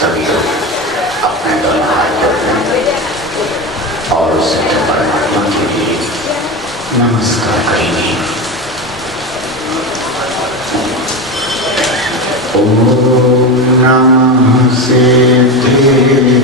सभी लोग अपने दोनों हाथ जोड़ें और उस परमात्मा के लिए नमस्कार करेंगे। ओम नमः सिद्धेभ्यः।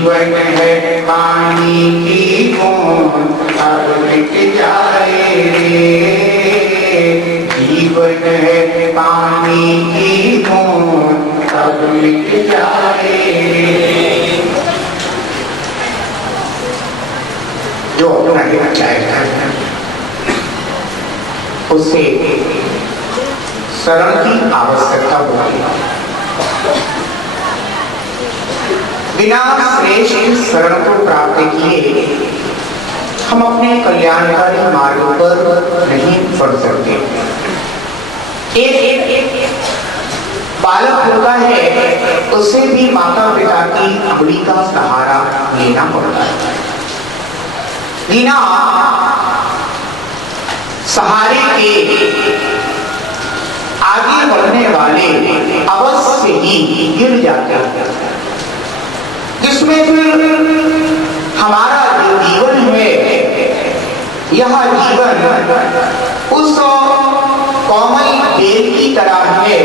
जीवन है पानी की बूंद मिट जाए रे, जीवन है पानी की बूंद तब मिट जाए रे। जो अपना लेना चाहेगा उसे शरण की आवश्यकता होती है। बिना श्रेष्ठ शरण को प्राप्त किए हम अपने कल्याणकारी मार्ग पर नहीं बढ़ सकते। एक बालक होता है, उसे भी माता पिता की अंगुली का सहारा लेना पड़ता है। बिना सहारे के आगे बढ़ने वाले अवश्य ही गिर जाते हैं, जिसमें फिर हमारा जो जीवन है यह जीवन उस कोमल बेल की तरह है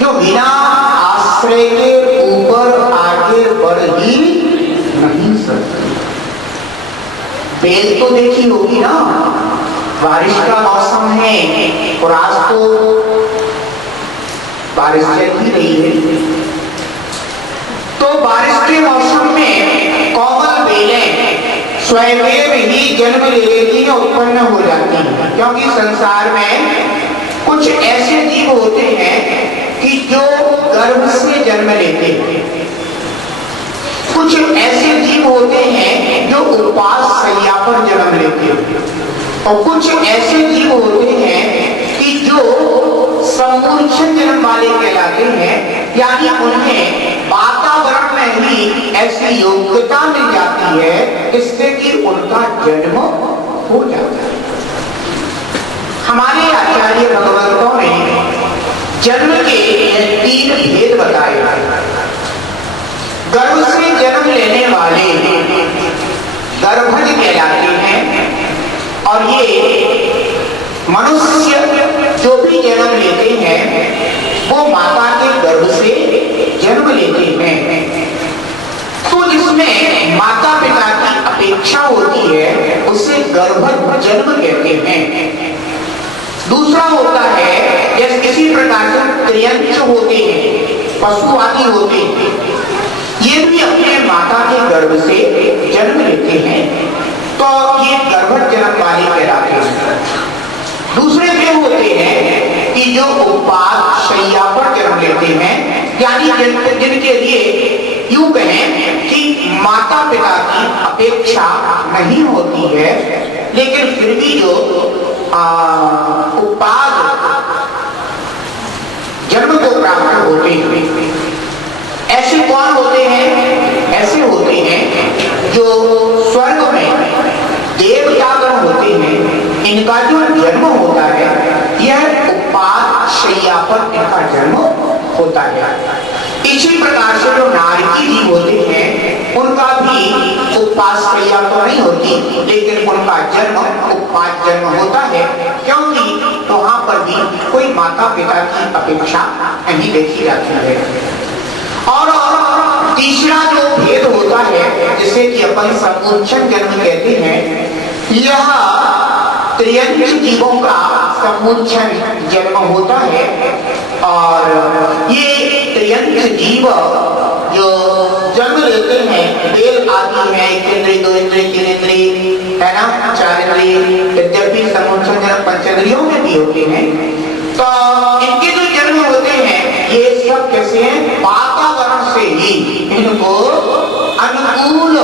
जो बिना आश्रय के ऊपर आगे बढ़ ही नहीं सकती। बेल तो देखी होगी ना, बारिश का मौसम है और आज तो बारिश चल ही रही है, तो बारिश के मौसम में कोमल बेलें स्वयं ही जन्म ले लेती है, उत्पन्न हो जाती है। क्योंकि संसार में कुछ ऐसे जीव होते हैं कि जो गर्भ से जन्म लेते हैं, कुछ ऐसे जीव होते हैं जो उपवास शैया पर जन्म लेते हैं, और कुछ ऐसे जीव होते हैं कि जो समूर्छन जन्म वाले कहलाते हैं, यानी उन्हें वातावरण में ही ऐसी योग्यता मिल जाती है इससे कि उनका जन्म हो जाता है। हमारे आचार्य भगवंतों ने जन्म के 3 भेद बताए। गर्भ से जन्म लेने वाले गर्भज कहलाते हैं, और ये मनुष्य जो भी जन्म लेते हैं वो माता के गर्भ से जन्म लेते हैं। तो जिसमें माता पिता की अपेक्षा होती है उसे गर्भज जन्म कहते हैं। दूसरा होता है जैसे किसी प्रकार के त्रियंच होते हैं, पशु आदि होते हैं, ये भी अपने माता के गर्भ से जन्म लेते हैं, तो ये गर्भज जन्म वाले कहलाते हैं। दूसरे वे होते हैं कि जो उपवास शैया पर जन्म लेते हैं, यानी जिनके लिए यूं कहें कि माता पिता की अपेक्षा नहीं होती है, लेकिन फिर भी जो उपवास जन्म को प्राप्त होते हैं। ऐसे कौन होते हैं? ऐसे होते हैं जो स्वर्ग में देवतागण होते हैं, इनका जो जन्म होता है यह उपवास शैया पर इनका जन्म होता है। इसी प्रकार से जो नारकी जीव होते हैं उनका भी उपवास शैया तो नहीं होती, लेकिन उनका जन्म उपवास जन्म होता है, क्योंकि वहां पर भी कोई माता पिता की अपेक्षा नहीं देखी जाती है। और तीसरा जो भेद होता है जिसे कि अपन समूर्छन जन्म कहते हैं, यह त्रियंच जीवों का समूर्छन जन्म होता है। और ये त्रियंच जीव जो जन्म लेते हैं, बेल आदि है, 1 इंद्रिय 2 इंद्रिय 3 इंद्रिय है ना, 4 इंद्रिय, यद्यपि समूर्छन जन्म पंचेंद्रियों में भी होते हैं, तो इनके जो जन्म होते हैं ये सब कैसे हैं? वातावरण से ही इनको अनुकूल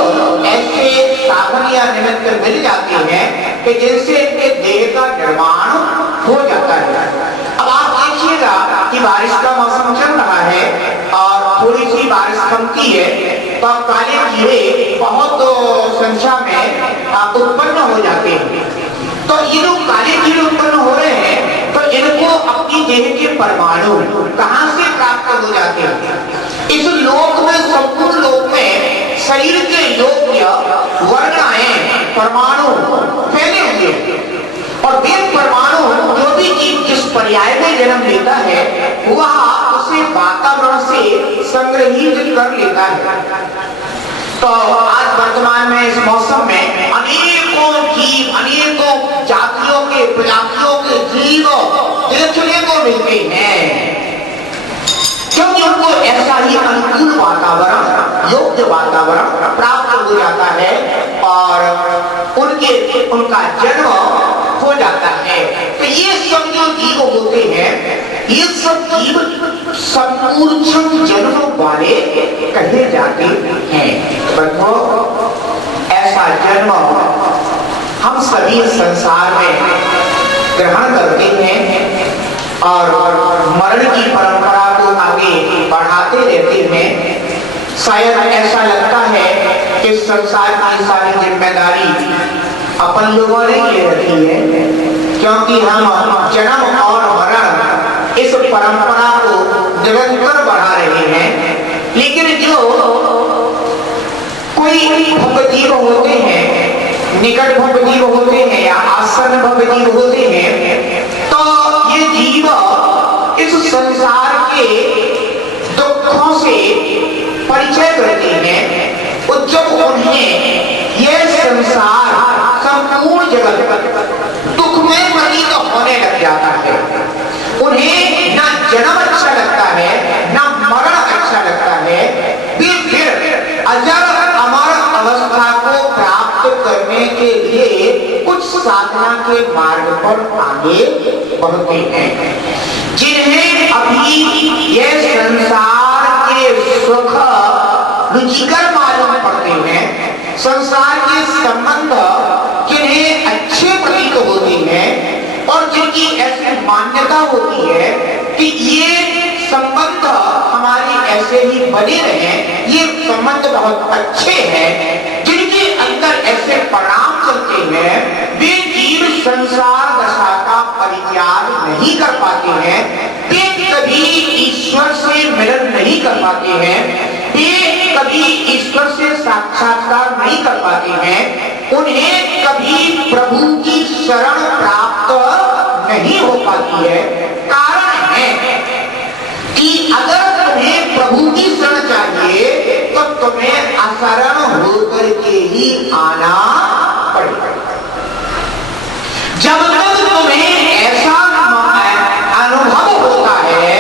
ऐसे साधन या निमित्त मिल जाते हैं कि जिनसे इनके देह का निर्माण हो जाता है। अब आप देखिएगा कि बारिश का मौसम चल रहा है और थोड़ी सी बारिश थमती है तो काले कीड़े बहुत संख्या में उत्पन्न हो जाते हैं। तो ये जो काले कीड़े उत्पन्न हो रहे हैं तो इनको अपनी देह के परमाणु कहां से प्राप्त हो जाते हैं? इस लोक में, संपूर्ण लोक में शरीर के योग्य वर्णाएं परमाणु फैले हुए, और वे परमाणु जो भी जीव जिस पर्याय में जन्म लेता है वह उसे वातावरण से संग्रहित कर लेता है। तो आज वर्तमान में इस मौसम में अनेकों जीव फिर उनका जन्म हो जाता है। तो ये सब जो जीव होते हैं, ये सब जीव समूर्छन जन्म वाले कहे जाते हैं। बंधुओं, ऐसा जन्म हम सभी संसार में ग्रहण करते हैं और मरण की परंपरा को आगे बढ़ाते रहते हैं। शायद ऐसा लगता है कि संसार की सारी जिम्मेदारी अपन लोगों ने ले रखी है, क्योंकि हम जन्म और मरण इस परंपरा को निरंतर बढ़ा रहे हैं। लेकिन जो कोई भवजीव होते हैं, निकट भवजीव होते हैं या आसन्न भवजीव होते हैं, तो ये जीव इस संसार के दुखों से परिचय करते हैं। और जब उन्हें यह संसार संपूर्ण जगत दुखमय प्रतीत होने लग जाता है, उन्हें ना जन्म अच्छा लगता है ना मरण अच्छा लगता है, वे फिर अजर अमर अवस्था को प्राप्त करने के लिए कुछ साधना के मार्ग पर आगे बढ़ते हैं। जिन्हें अभी यह संसार के सुख रुचिकर मालूम पड़ते हैं, संसार के संबंध जिन्हें अच्छे प्रतीत होते हैं और जिनकी ऐसी मान्यता होती है कि ये संबंध हमारे ऐसे ही बने रहें, ये संबंध बहुत अच्छे हैं, जिनके अंदर ऐसे परिणाम चलते हैं, वे जीव संसार दशा का परित्याग नहीं कर पाते हैं, वे कभी ईश्वर से मिलन नहीं कर पाते हैं, वे कभी ईश्वर से साक्षात्कार नहीं कर पाते हैं, उन्हें कभी प्रभु की शरण प्राप्त नहीं हो पाती है। कारण है कि अगर तुम्हें प्रभु की शरण चाहिए तो तुम्हें अशरण होकर के ही आना पड़ेगा। जब तक तुम्हें ऐसा अनुभव होता है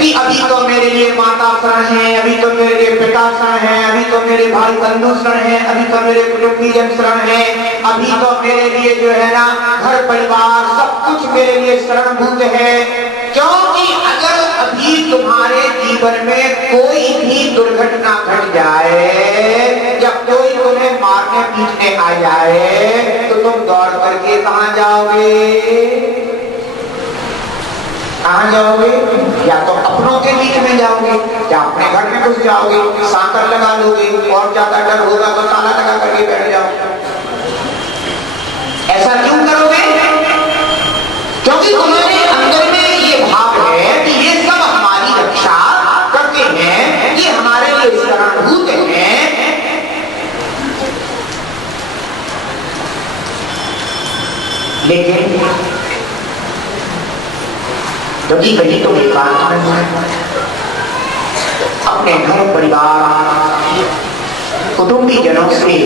कि अभी तो मेरे लिए माता शरण है, अभी तो मेरे लिए पिता शरण है, अभी तो मेरे भाई बंधु शरण है, अभी तो मेरे कुटुंबीजन शरण है, अभी तो मेरे लिए जो है ना घर परिवार सब कुछ मेरे लिए शरणभूत है, क्योंकि अगर अभी तुम्हारे जीवन में कोई भी दुर्घटना घट जाए, जब कोई तुम्हें मारने पीटने आ जाए, तो तुम दौड़ करके कहां जाओगे? कहां जाओगे? या तो अपनों के बीच में जाओगे या अपने घर में घुस जाओगे, सांकर लगा लोगे, और ज्यादा डर होगा तो ताला लगा करके बैठ जाओगे। ऐसा क्यों करोगे? क्योंकि तुम्हारे अंदर में ये भाव है कि ये सब हमारी रक्षा करते हैं, ये हमारे लिए शरणभूत हैं। लेकिन कभी कभी तो एकांत में अपने घर परिवार कुटुंबी जनों से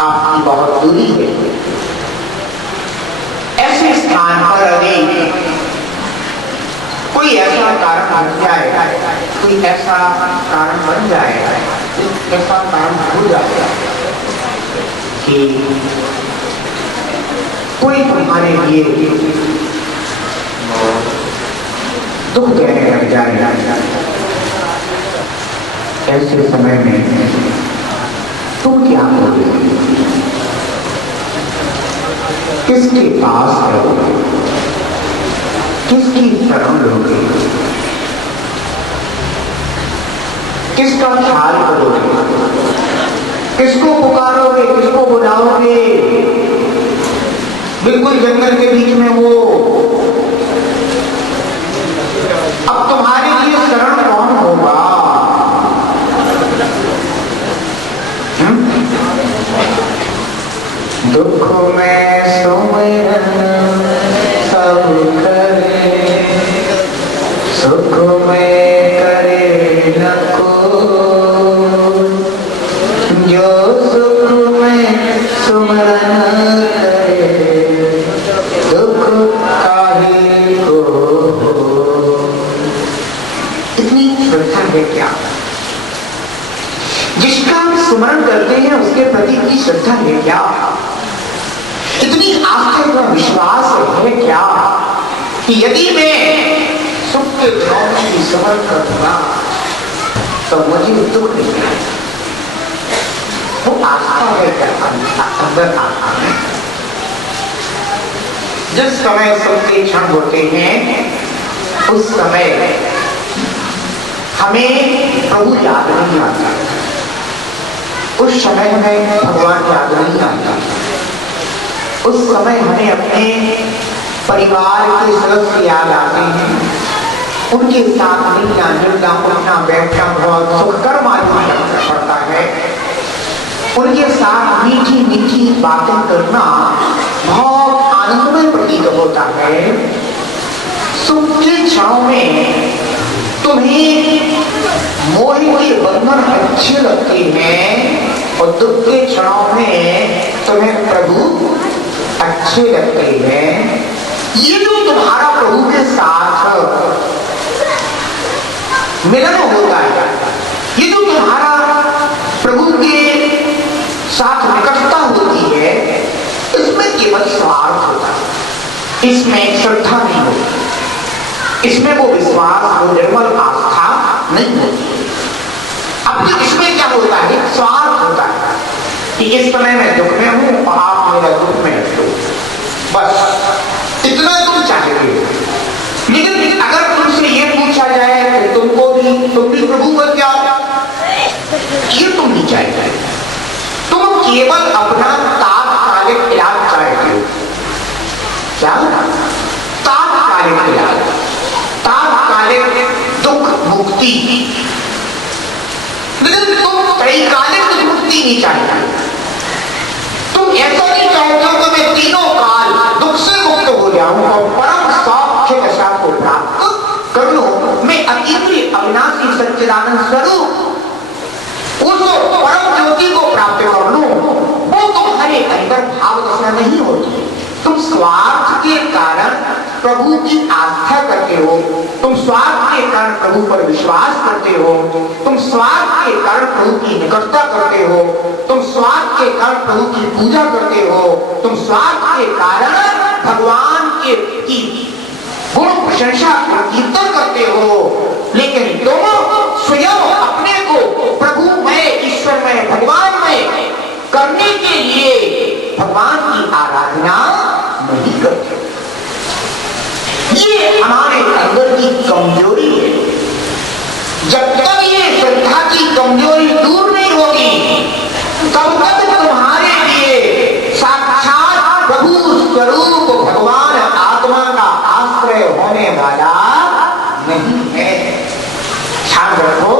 आपकी बहुत दूरी है। ऐसे स्थान पर अभी कोई ऐसा कारण बन जाए, कोई ऐसा कारण बन जाए, ऐसा कारण हो जाए कि कोई तुम्हारे लिए दुख कहने लग जाए, ऐसे समय में तुम क्या करोगे? किसके पास रहोगे? किसकी शरण लोगे? किसका ख्याल करोगे? किसको पुकारोगे? किसको बुलाओगे? बिल्कुल जंगल के बीच में वो, अब तुम्हारे लिए शरण कौन होगा? दुख में सुमिरन सब करे, सुख में करे न कोई, जो सुख में सुमिरन करे, दुख काहे को। इतनी श्रद्धा है क्या? जिसका हम स्मरण करते हैं उसके प्रति इतनी श्रद्धा है क्या, इतनी आस्था, इतना विश्वास है क्या कि यदि मैं सुख के दिनों में भी सफर करूंगा तो मुझे दुख नहीं है। वो आस्था है क्या अंदर आत्मा में। जिस समय सुख के क्षण होते हैं उस समय हमें प्रभु याद नहीं आता, उस समय हमें भगवान याद नहीं आता, उस समय हमें अपने परिवार के सदस्य याद आते हैं, उनके साथ मिलना जुलना उठना बैठना बहुत सुखकर मालूम पड़ता है, उनके साथ मीठी मीठी बातें करना बहुत आनंदमय प्रतीत होता है। सुख के क्षणों में तुम्हें मोह के बंधन अच्छे लगते हैं और दुख के क्षणों में तुम्हें प्रभु अच्छे लगते हैं। ये जो तुम्हारा प्रभु के साथ मिलन होता है, ये जो तुम्हारा प्रभु के साथ निकटता होती है, इसमें केवल स्वार्थ होता है, इसमें श्रद्धा नहीं होती, इसमें वो विश्वास, वो निर्मल आस्था नहीं होती। अब तो इसमें क्या होता है, स्वार्थ होता है कि इस समय मैं दुख में हूं और आप मेरा दुख में रख लो, बस इतना तुम चाहते हो। लेकिन अगर तुमसे ये पूछा जाए कि तुम भी प्रभु बन जाओ, ये तुम नहीं चाहते, तुम केवल अपना तात्कालिक इलाज चाहते हो। क्या तात्कालिक इलाज, तात्कालिक दुख मुक्ति, लेकिन तुम त्रैकालिक दुख मुक्ति नहीं चाहते। तुम ऐसा नहीं चाहते हो कि मैं तीनों काल दुख से मुक्त हो जाऊं और परम सौख्य दशा को प्राप्त कर लूं। मैं अतीन्द्रिय अविनाशी सच्चिदानंद स्वरूप उस परम ज्योति को प्राप्त कर लूं। वो तुम्हारे अंदर भाव दशा नहीं होती। तुम स्वार्थ के कारण प्रभु की आस्था करते हो, तुम स्वार्थ के कारण प्रभु पर विश्वास करते हो, तुम स्वार्थ के कारण प्रभु की निकटता करते हो, तुम स्वार्थ के कारण प्रभु की पूजा करते हो, तुम स्वार्थ के कारण भगवान के गुण प्रशंसा कीर्तन करते हो। लेकिन तुम स्वयं अपने को प्रभुमय, ईश्वरमय, भगवानमय करने के लिए भगवान की आराधना नहीं करते। ये हमारे अंदर की कमजोरी है। जब तक ये श्रद्धा की कमजोरी दूर नहीं होगी, तब तक तुम्हारे लिए साक्षात प्रभु स्वरूप भगवान आत्मा का आश्रय होने वाला नहीं है। ध्यान रखो,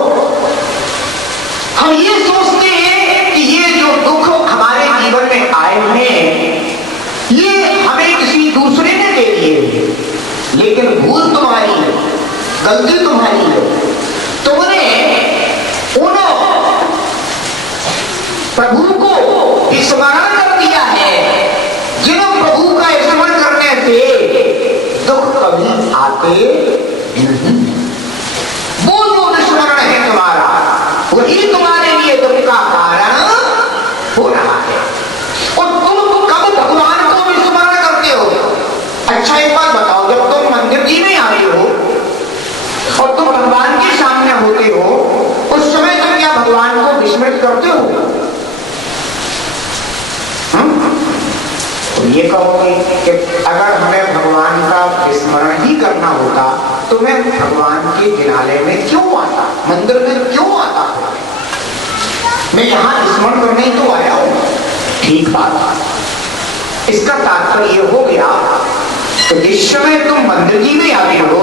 हम ये सोचते हैं कि ये जो दुख हमारे जीवन में आए हैं, ये हमें किसी दूसरे ने दे दिए, लेकिन भूल तुम्हारी है, गलती तुम्हारी है। तुमने उन प्रभु को स्मरण कर दिया है जिन प्रभु का स्मरण करने से दुख कभी आते नहीं। वो जो स्मरण है तुम्हारा, वही तुम्हारे लिए दुख का कारण हो रहा है। और तुम कब भगवान को भी स्मरण करते हो? अच्छा एक बात बताओ, जब तुम मंदिर जी में आते हो और तुम भगवान के सामने होते हो, उस समय तुम क्या भगवान को विस्मृत करते हो? तो ये कहोगे कि अगर हमें भगवान का विस्मरण ही करना होता तो मैं भगवान के जिनालय में क्यों आता, मंदिर में क्यों आता? मैं यहाँ स्मरण करने तो आया हूं। ठीक बात। इसका तात्पर्य हो गया तो जिस समय तुम मंदिर जी में आते हो,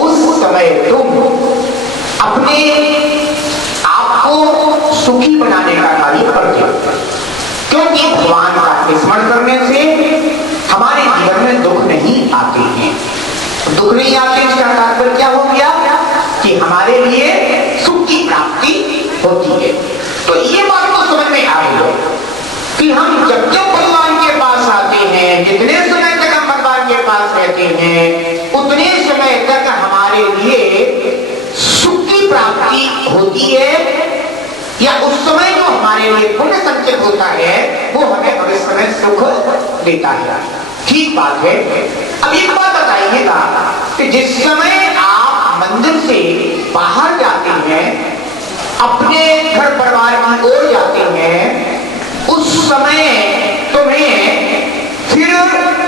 उस समय तुम अपने आप को सुखी बनाने का कार्य करते हो, क्योंकि भगवान का स्मरण करने से हमारे जीवन में दुख नहीं आते हैं। दुख नहीं आते, इसका तात्पर्य क्या हो गया कि हमारे लिए सुख की प्राप्ति होती है। तो ये बात तो समझ में आ रही है कि हम जब जब भगवान के पास आते हैं, जितने समय तक हम भगवान के पास रहते हैं, उतने समय तक हमारे लिए सुख की प्राप्ति होती है, या उस समय जो हमारे लिए पुण्य संचित होता है वो हमें भविष्य में सुख देता है। ठीक बात है। अब एक बात बताइएगा कि जिस समय आप मंदिर से बाहर जाते हैं, अपने घर परिवार की ओर जाते हैं, उस समय तुम्हें फिर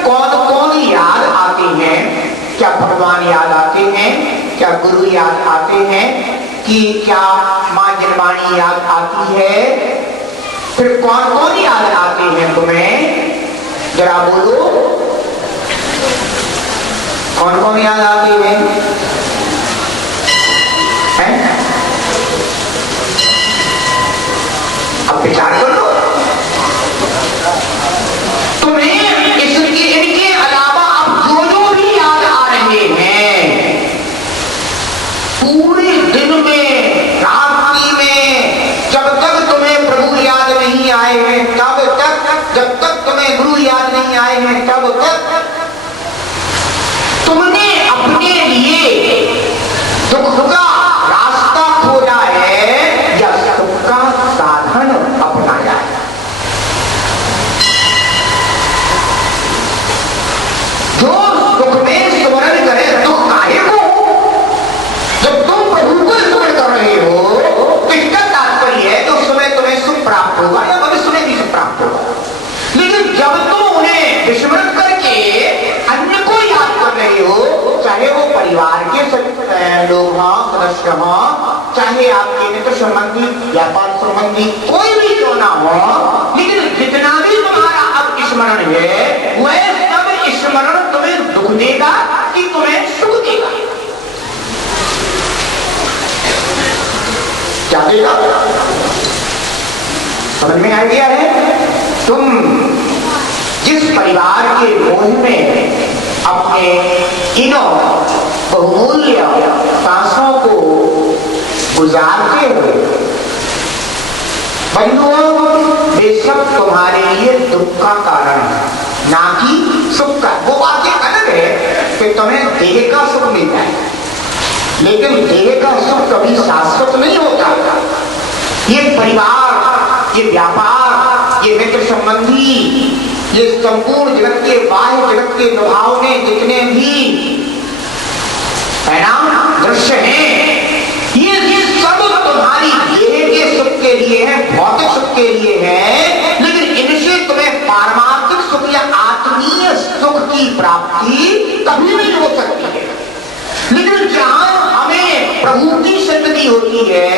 कौन कौन याद आते हैं? क्या भगवान याद आते हैं? क्या गुरु याद आते हैं? कि क्या मां जनवाणी याद आती है? फिर कौन कौन याद आते हैं तुम्हें? जरा बोलो, कौन कौन याद आते हैं? अब विचार करो। तुम्हें इनके अलावा अब जो भी याद आ रहे हैं, पूरे दिन में, रात्रि में, जब तक तुम्हें प्रभु याद नहीं आए हैं तब तक, जब तक तुम्हें गुरु याद नहीं आए हैं तब तक तुमने अपने लिए दुख का रास्ता खोजा है या सुख का साधन अपनाया है? जो सुख में स्मरण करे दुख काहे को? जब तुम प्रभु को स्मरण कर रहे हो तो इसका तात्पर्य है तो उस समय तुम्हें सुख प्राप्त होगा या भविष्य में भी सुख प्राप्त होगा। लेकिन जब तुम उन्हें विस्मरण करके अन्य को याद कर रहे हो, चाहे वो परिवार के लोग हों, सदस्य हों, चाहे आपके मित्र संबंधी, व्यापार संबंधी, कोई भी क्यों ना हो, लेकिन जितना भी तुम्हारा अब स्मरण है वह सब स्मरण तुम्हें दुख देगा कि तुम्हें सुख देगा? क्या देगा? समझ में आइडिया है? तुम जिस परिवार के मोह में अपने इनों बहुमूल्य सांसों को गुजारते हो, बंधुओं, वे सब तुम्हारे लिए दुख का कारण है, ना कि सुख का। वो बात अलग है कि तुम्हें देह का सुख मिलता है, लेकिन देह का सुख कभी शाश्वत नहीं होता। ये परिवार, ये व्यापार, ये मित्र संबंधी, ये संपूर्ण जगत के, बाह्य जगत के लुभावने जितने भी है ना दृश्य हैं, ये सब तुम्हारी देह के सुख के लिए है, भौतिक सुख के लिए है, लेकिन इनसे तुम्हें पारमार्थिक सुख या आत्मीय सुख की प्राप्ति कभी नहीं हो सकती है। लेकिन जहां हमें प्रभु की संगति होती है,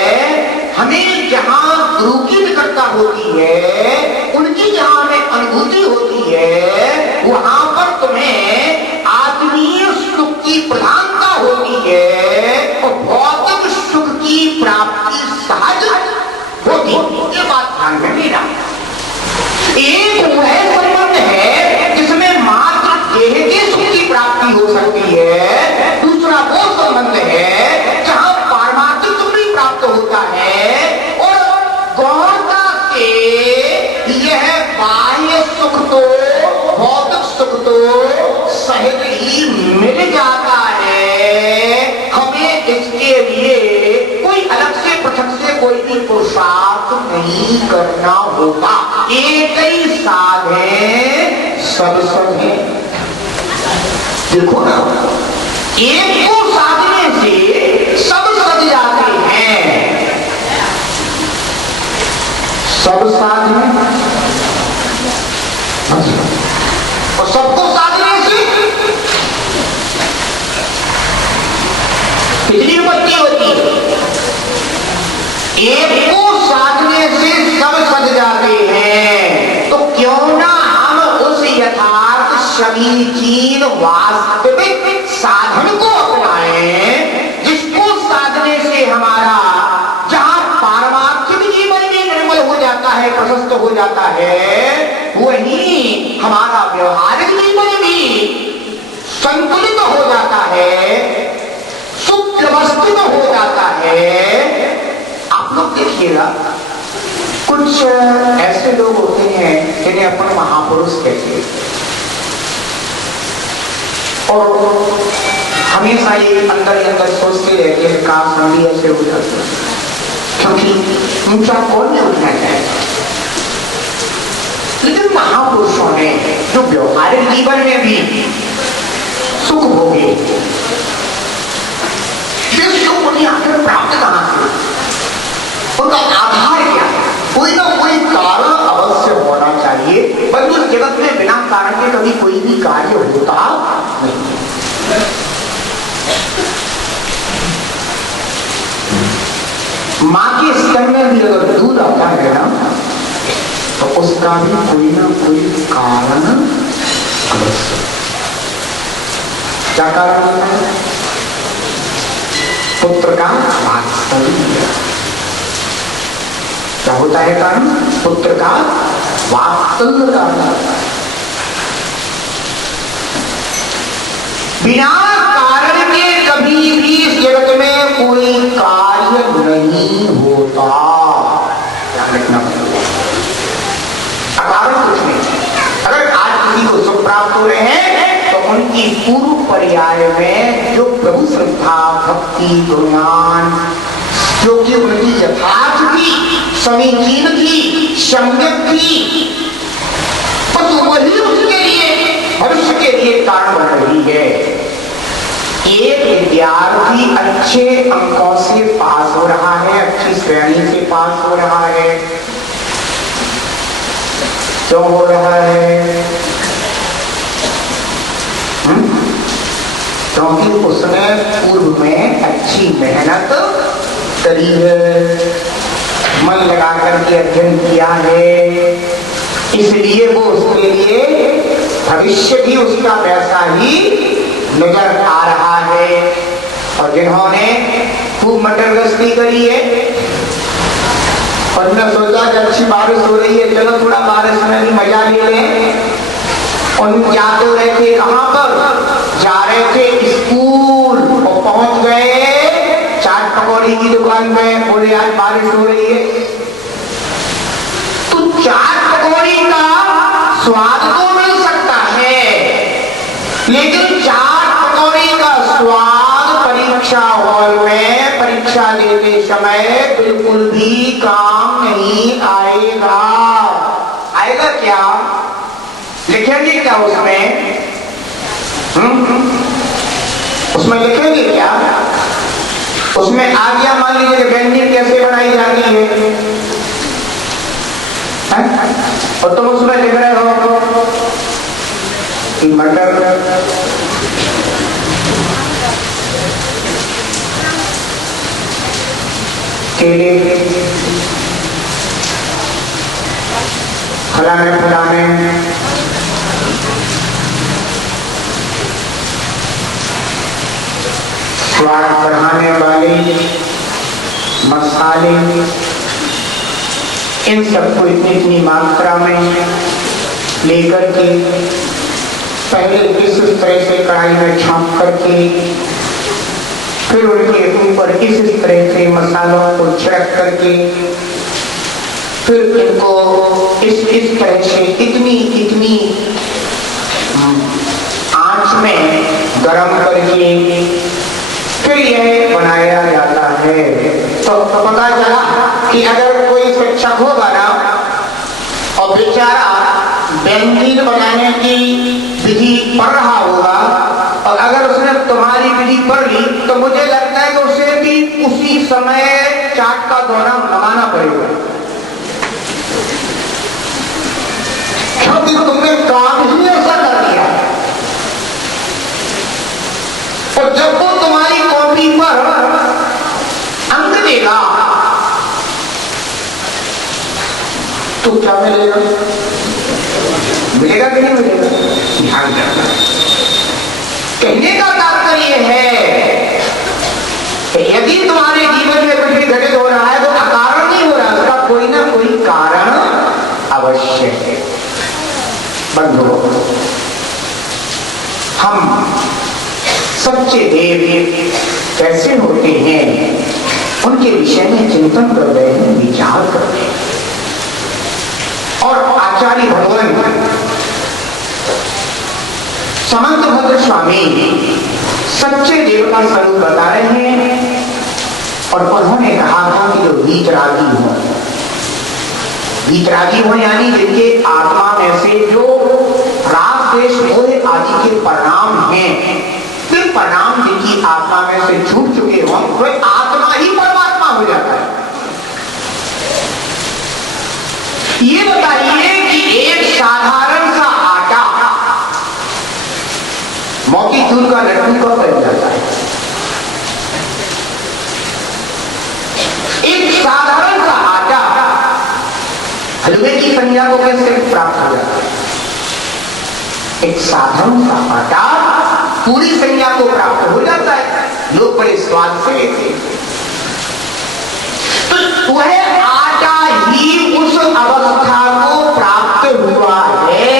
हमें जहां गुरु की निकटता होती है, उनकी जहां हमें अनुभूति होती है, वहां पर तुम्हें आत्मीय सुख की प्रधानता होती है और भौतिक सुख की प्राप्ति सहज होती है। ये बात ध्यान में लेना। एक वह संबंध है जिसमें मात्र देह के सुख की प्राप्ति हो सकती है, दूसरा वो संबंध है जहां पारमार्थिक सुख भी प्राप्त होता है और गौरता से यह बाह्य सुख तो, भौतिक सुख तो सहज ही मिल जाता है। हमें इसके लिए कोई अलग से पृथक से कोई भी पुरुषार्थ नहीं करना होगा। एक ही साध है, सब सब है। देखो ना, एक को साधने से सब सज जाते हैं। सब साध है और सबको साधने से कितनी उपत्ति होती है? एक को साधने से सब सज जाते हैं। तो क्यों ना हम उस यथार्थ समीचीन वास्तविक साधन को अपनाएं, जिसको साधने से हमारा जहां पारमार्थिक जीवन भी निर्मल हो जाता है, प्रशस्त हो जाता है, वहीं हमारा व्यवहारिक जीवन भी संतुलित हो जाता है, सुव्यवस्थित हो जाता है। आप लोग देखिएगा, कुछ ऐसे लोग होते हैं जिन्हें अपन महापुरुष कहते हैं और हमेशा ये अंदर ही अंदर सोचते रहते हैं काश हम भी ऐसे हो जाते, क्योंकि ऊंचा कौन नहीं उठना चाहेगा। लेकिन महापुरुषों ने जो व्यवहारिक जीवन में भी सुख भोगे, वे सुख उन्हें आखिर प्राप्त कहां से, उनका आधार क्या है? कोई ना कोई कारण अवश्य होना चाहिए, पर उस जगत में बिना कारण के कभी कोई भी कार्य होता नहीं। मां के स्तन में भी अगर दूध आता है ना, तो उसका भी कोई ना कोई कारण अवश्य। क्या कारण होता है? पुत्र का वात्सल्य। क्या होता है कारण? पुत्र का वात्सल्य का। बिना कारण के कभी भी इस जगत में कोई कार्य नहीं होता। ध्यान रखना पड़ेगा। कारण कुछ नहीं। अगर आज किसी को सुख प्राप्त हो रहे हैं तो उनकी पूर्व पर्याय में जो प्रभु श्रद्धा, भक्ति, गुणगान जो कि उनकी यथार्थ थी, समीचीन थी, सम्यक थी, तो वही उसके लिए भविष्य के लिए कारण बन रही है। एक विद्यार्थी अच्छे अंकों से पास हो रहा है, अच्छी श्रेणी से पास हो रहा है। क्यों हो रहा है? क्योंकि उसने पूर्व में अच्छी मेहनत करी है, मन लगा करके अध्ययन किया है, इसलिए वो उसके लिए भविष्य भी उसका वैसा ही नजर आ रहा है। और जिन्होंने खूब मटर गश्ती करी है और ने सोचा कि अच्छी बारिश हो रही है, चलो थोड़ा बारिश में भी मजा ले लें, उन जा तो रहे थे कहां पर? जा रहे थे स्कूल, और पहुंच गए चाट पकौड़ी की दुकान पे, बोले आज बारिश हो रही है। तो चाट पकौड़ी का स्वाद तो मिल सकता है, लेकिन चाट पकौड़ी का स्वाद परीक्षा हॉल में परीक्षा लेते समय बिल्कुल भी काम नहीं आएगा। आएगा क्या? लिखेंगे क्या उसमें? उसमें लिखेंगे क्या? उसमें आज्ञा मान लीजिए व्यंजन कैसे बनाई जाती है, और तुम उसमें लिख रहे हो कि मटर केले फलाने फलाने स्वाद बढ़ाने वाले मसाले, इन सबको इतनी मात्रा में लेकर के पहले इस तरह से कढ़ाई में छाप करके फिर उनके ऊपर इस तरह से मसालों को छिड़क करके फिर इनको इस तरह से इतनी आंच में गरम करके फिर यह बनाया जाता है। तो पता चला कि अगर कोई शिक्षक होगा ना और बेचारा व्यंजन बनाने की विधि पढ़ रहा होगा, और अगर उसने तुम्हारी विधि पढ़ ली, तो मुझे लगता है कि उसे भी उसी समय चाट का दौरा लगाना पड़ेगा, क्योंकि तुमने काम ही ऐसा कर दिया। और जब वो तुम्हारी कॉपी पर अंक देगा तो क्या मिलेगा? मिलेगा कि नहीं मिलेगा? ध्यान रखना। कहने का तात्पर्य है कि यदि तुम्हारे जीवन में कुछ भी घटित हो रहा है तो अकारण नहीं हो रहा, उसका कोई ना कोई कारण अवश्य है। बंधुओं, हम सच्चे देव कैसे होते हैं उनके विषय में चिंतन कर रहे हैं, विचार कर रहे हैं। और आचार्य भगवान समंत भद्र स्वामी सच्चे देव का स्वरूप बता रहे हैं। और उन्होंने कहा था कि जो वीतरागी हो यानी जिनके आत्मा प्राप्त हो जाता है। एक साधारण सा आटा पूरी संज्ञा को प्राप्त हो जाता है, लोग बड़े स्वाद से लेते हैं। तो वह आटा ही उस अवस्था को प्राप्त हुआ है,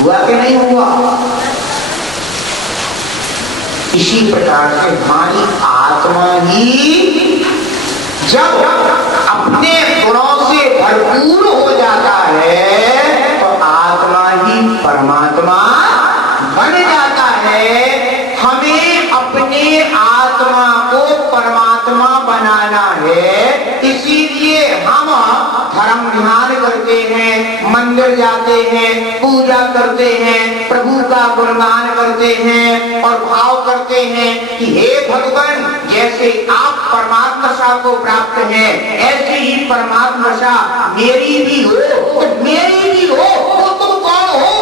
हुआ कि नहीं हुआ? इसी प्रकार से हमारी आत्मा ही जब अपने गुणों से भरपूर हो जाता है तो आत्मा ही परमात्मा बन जाता है। हमें अपने आत्मा को परमात्मा बनाना है, इसीलिए हम धर्म ध्यान करते हैं, मंदिर जाते हैं, पूजा करते हैं, प्रभु का गुणगान करते हैं और भाव करते हैं कि हे भगवान, जैसे आप परमात्मा को प्राप्त हैं ऐसे ही परमात्मा मेरी भी हो। तो मेरी भी हो तो तुम कौन हो?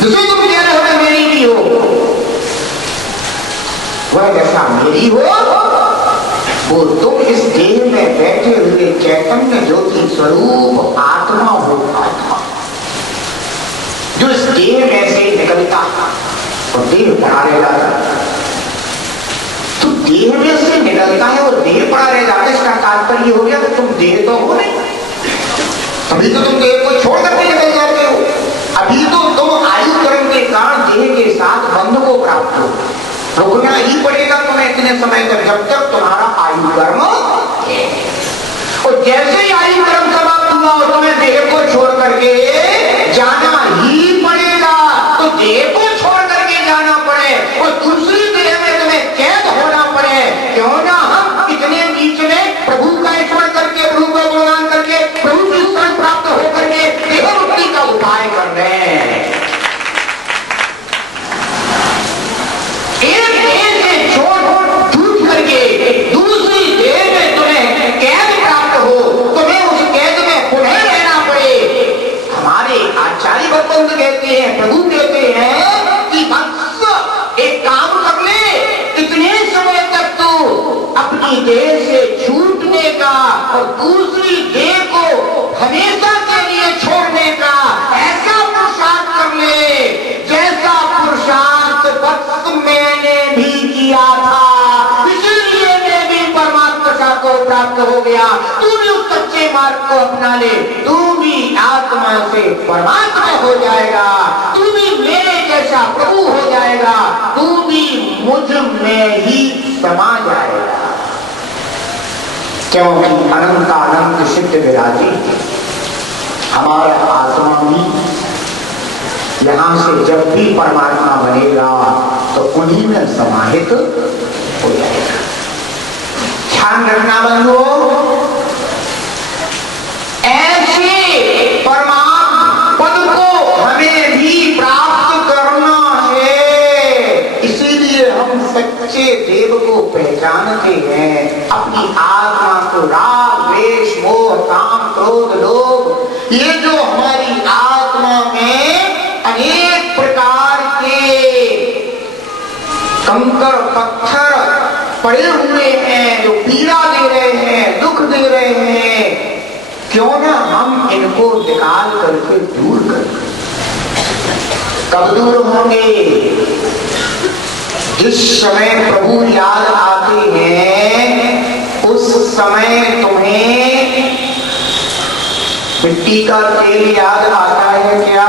जिसे तुम कह रहे हो मेरी भी हो, वह जैसा मेरी हो वो तुम इस देह में बैठे हुए चैतन्य ज्योति स्वरूप आत्मा हो। आत्मा जो इस देह में से निकलता और देह पड़ा रह जाता, तो देह में से निकलता है और देह पड़ा रह जाता है, इसका तात्पर्य हो गया कि तुम देह तो हो नहीं, तभी तो तुम देह को छोड़ करके निकल जाते हो। अभी तो तुम आयु कर्म के कारण देह के साथ बंध को प्राप्त हो, रुकना ही पड़ेगा तुम्हें इतने समय तक जब तक तुम्हारा आयु कर्म है। और जैसे ही आयु कर्म समाप्त हुआ और तुम्हें देह को छोड़ करके जाना ही पड़ेगा, तो देह को छोड़ करके जाना पड़े और दूसरी देह में तुम्हें कैद होना पड़े, क्यों ना हम इतने बीच में प्रभु का स्मरण करके, प्रभु का गुणगान करके, प्रभु की शरण प्राप्त होकर के देह मुक्ति का उपाय कर रहे हैं। एक देह से छोड़ छूट करके दूसरी देह में तुम्हें कैद प्राप्त हो, तुम्हें उस कैद में पुनः रहना पड़े। हमारे आचार्य भगवंत कहते हैं, प्रभु कहते हैं कि बस एक काम कर ले, इतने समय तक तो अपनी देह से छूटने का और दूसरी देह को हमेशा के लिए छोड़ने का ऐसा पुरुषार्थ कर ले जैसा पुरुषार्थ वक्त मैंने भी किया था, इसीलिए मैं भी परमात्मा को प्राप्त हो गया। तू भी उस सच्चे मार्ग को अपना ले, तू भी आत्मा से परमात्मा हो जाएगा, तू भी मेरे जैसा प्रभु हो जाएगा, तू भी मुझ में ही समा जाएगा। क्योंकि अनंत अनंत सिद्ध विराजी हमारा आत्मा भी यहां से जब भी परमात्मा बनेगा तो उन्हीं में समाहित हो जाएगा। ध्यान रखना बंधुओं, ऐसे परमात्मा पद को हमें भी प्राप्त करना है, इसीलिए हम सच्चे देव को पहचानते हैं। अपनी आत्मा को राग द्वेष मोह काम क्रोध लोभ, ये जो हमारी आत्मा में अनेक प्रकार के कंकड़ पत्थर पड़े हुए हैं जो पीड़ा दे रहे हैं, दुख दे रहे हैं, क्यों ना हम इनको निकाल करके दूर कर। कब दूर होंगे? जिस समय प्रभु याद आते हैं उस समय तुम्हें मिट्टी का तेल याद आता है क्या?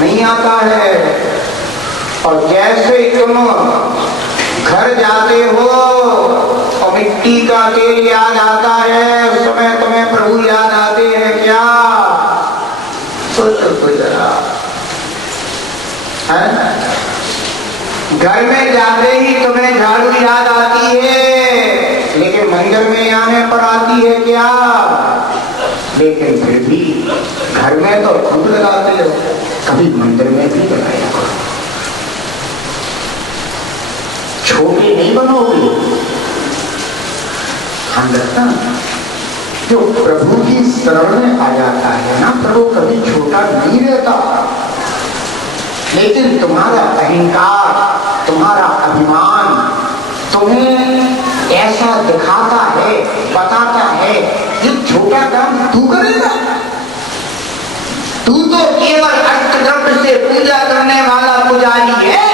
नहीं आता है। और जैसे तुम घर जाते हो और मिट्टी का तेल याद आता है, उस समय तुम्हें प्रभु याद आते हैं क्या? सोचो तो जरा। घर में जाते ही तुम्हें झाड़ू याद आती है, लेकिन मंदिर में आने पर आती है क्या? लेकिन फिर भी घर में तो खुद लगाते हो, कभी मंदिर में भी लगाया करो। छोटे नहीं बनोगे। हम रखना जो प्रभु की शरण में आ जाता है ना, प्रभु कभी छोटा नहीं रहता, लेकिन तुम्हारा अहंकार, तुम्हारा अभिमान तुम्हें ऐसा दिखाता है, बताता है, ये छोटा काम तू करेगा? तू तो केवल अष्टद्रव्य से पूजा करने वाला पुजारी है।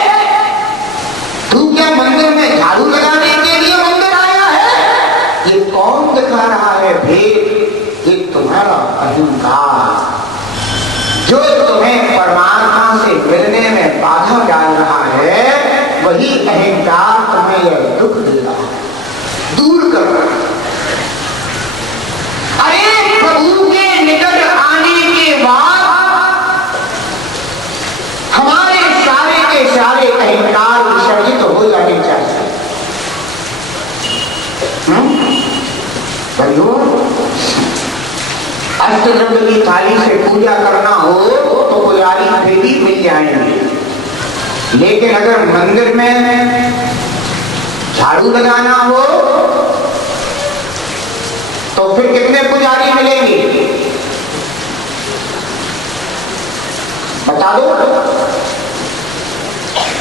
तू क्या मंदिर में झाड़ू लगाने के लिए मंदिर आया है? ये कौन दिखा रहा है भेद? ये तुम्हारा अहंकार, जो तुम्हें परमात्मा से मिलने में बाधा डाल रहा है, वही अहंकार तुम्हें यह दुख दे रहा है, दूर कर रहा है। अरे प्रभु के निकट आने के बाद हमारे सारे के सारे अहंकार विसर्जित हो जाने चाहिए। अष्टद्रव्य की थाली से पूजा करना हो तो पुजारी फिर भी मिल जाएंगे, लेकिन अगर मंदिर में झाड़ू लगाना हो तो फिर कितने पुजारी मिलेंगे? बता दो।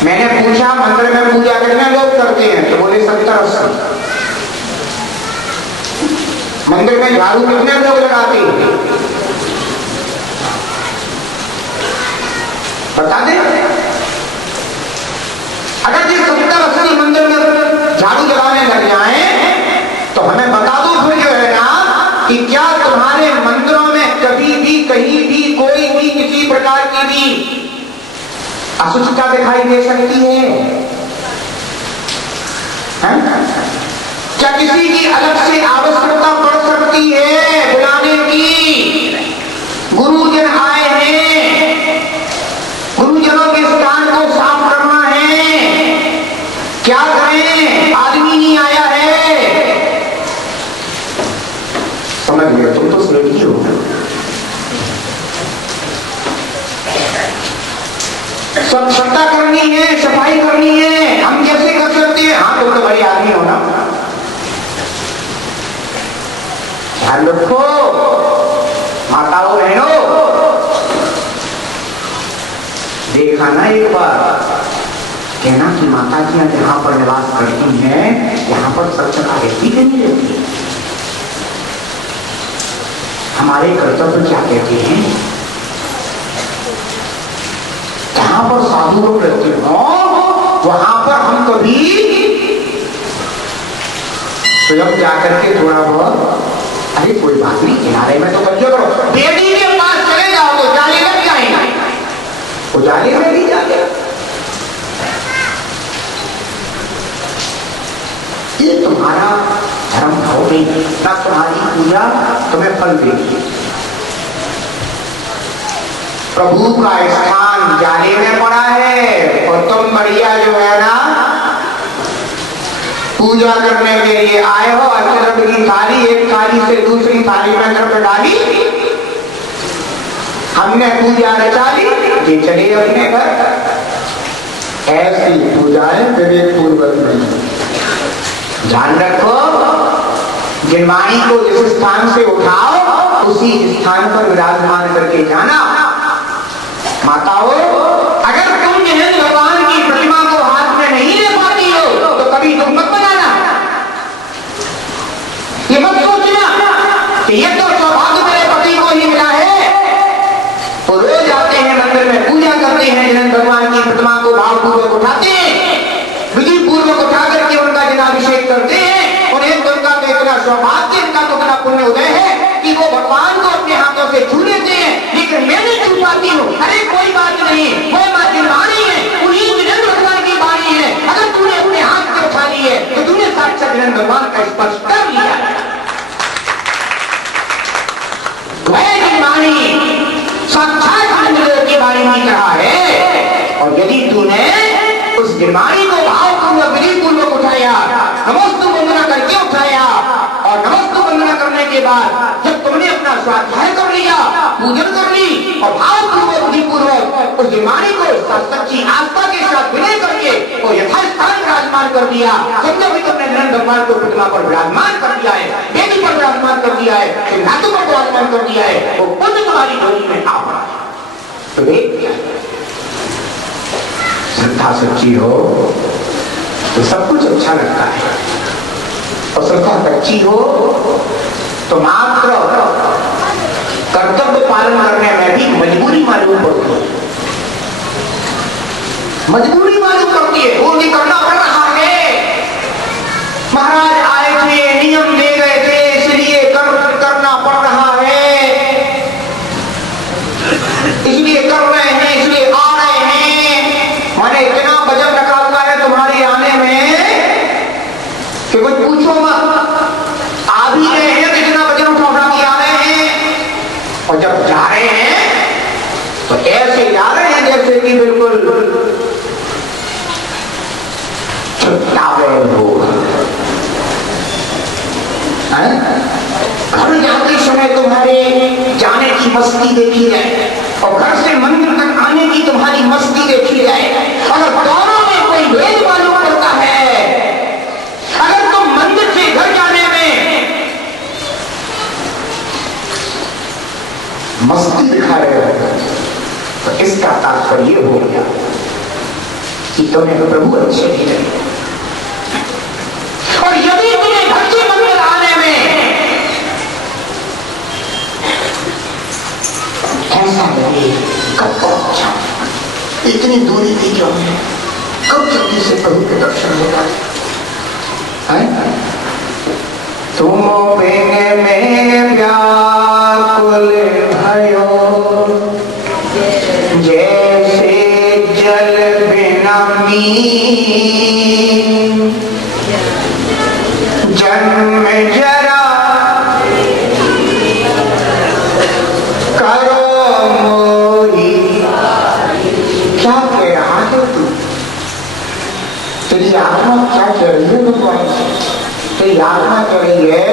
मैंने पूछा मंदिर में पूजा कितने लोग करते हैं, तो बोले 70-80। मंदिर में झाड़ू कितने लोग लगाते हैं? बता दे। अगर ये 70-80 मंदिर में झाड़ू लगाने लग जाए तो हमें बता दो फिर जो है ना, कि क्या तुम्हारे मंदिरों में कभी भी कहीं भी कोई भी किसी प्रकार की भी अशुचिता दिखाई दे सकती है? क्या किसी की अलग से आवश्यकता पड़ सकती है बुलाने की? गुरुजन आए हैं, गुरुजनों के स्थान को साफ करना है, क्या करें? आदमी नहीं आया है। समझ गए? तुम तो लड़की हो, स्वच्छता करनी है, सफाई करनी है, हम कैसे कर सकते हैं? हाँ तुम तो बड़ी आदमी हो ना। ध्यान रखो माताओं बहनों, देखा ना एक बार, कहना कि माता जी जहां पर निवास करती हैं यहां पर स्वच्छता रहती कि नहीं रहती? हमारे कर्तव्य क्या कहते हैं? जहां पर साधु लोग रहते हो वहां पर हम कभी स्वयं जाकर के थोड़ा बहुत, अरे कोई बात नहीं, किनारे में तो करिए करो, बेटी के पास चले जाओ तो जाले लग जाएंगे, वो जाले में भी जाते। ये तुम्हारा धर्म भाव नहीं, ना तुम्हारी पूजा तुम्हें फल देगी। प्रभु का स्थान जाले में पड़ा है और तुम बढ़िया जो है ना पूजा करने के लिए आए हो, अष्टद्रव्य की थाली एक थाली से दूसरी थाली में द्रव्य डाली, हमने पूजा रचा ली, ये चले अपने घर। ऐसी पूजाएं विवेक पूर्वक नहीं। ध्यान रखो, गिरवाणी को जिस स्थान से उठाओ उसी स्थान पर विराजमान करके जाना। माताओं, अगर तुम जिन भगवान की प्रतिमा को हाथ में नहीं ले पाती हो तो कभी तुम मत बनाना। ये मत सोचना कि ये तो सौभाग्य मेरे पति को ही मिला है। वो रोज आते हैं मंदिर में पूजा करते हैं, जिन भगवान की प्रतिमा को भावपूर्वक उठाते हैं, विधि पूर्वक उठा करके उनका जनाभिषेक करते हैं, उन्हें तो उनका इतना सौभाग्य, उनका तो इतना पुण्य उदय है कि वो भगवान को अपने हाथों से छू लेते हैं। लेकिन मैं नहीं छू पाती हूँ। अरे कोई बात नहीं, वो माँ जिनवाणी है, उन्हीं जिन भगवान की वाणी है। अगर तूने अपने हाथ से उठा ली है तो तूने साक्षात जिन भगवान का स्पर्श कर लिया। वह जिनवाणी साक्षात जिन की वाणी नहीं कहा है। और यदि तूने उस गिरवाणी को भावपूर्वक विधि पूर्वक उठाया, नमस्तु वंदना करके उठाया, और नमस्तु वंदना करने के बाद जब तुमने अपना स्वाध्याय कर लिया, पूजन कर ली और भावपूर्वक विधि पूर्वक उस गिरवाणी को सच्ची आस्था के साथ विनय करके और यथास्थान विराजमान कर दिया, समझो भी तुमने नंद भगवान को प्रतिमा पर विराजमान कर दिया है, वेदी पर विराजमान कर दिया है, सिंहासन पर विराजमान कर दिया है, वो पुण्य तुम्हारी झोली में आ पड़ा है। तो देख, श्रद्धा सच्ची हो तो सब कुछ अच्छा लगता है। और श्रद्धा कच्ची हो तो मात्र कर्तव्य पालन करने में भी मजबूरी मालूम पड़ती है, मजबूरी मालूम पड़ती है। वो नहीं करना पड़ रहा है, महाराज आए थे, नियम दे गए थे, इसलिए करना पड़ रहा है, इसलिए कर रहे हैं, इसलिए आ रहे हैं। मैंने इतना बजट रखा हुआ है तुम्हारे आने में कि कुछ पूछो मत। आ भी रहे हैं, कितना बजट उठा के आ रहे हैं, और जब जा रहे हैं तो ऐसे जा रहे हैं जैसे कि बिल्कुल घर जाते समय तुम्हारे जाने की मस्ती देखी जाए और घर से मंदिर तक आने की तुम्हारी मस्ती देखी जाए। अगर दोनों में कोई भेद मालूम करता है, अगर तुम मंदिर से घर जाने में मस्ती दिखा रहे हो तो इसका तात्पर्य हो गया कि तुम्हें प्रभु अच्छे नहीं लगे। और यदि तुम्हें घर से मंदिर आने में ऐसा लगे कब पहुंचा, इतनी दूरी थी क्यों है, कब जल्दी से प्रभु के दर्शन होगा है? तुम बिन में व्याकुल भयो, जैसे जल बिना मीन, जन्म जरा करो मोही। क्या कह रहा है तू? तेरी आत्मा क्या कह रही है भगवान से? तेरी आत्मा कह रही है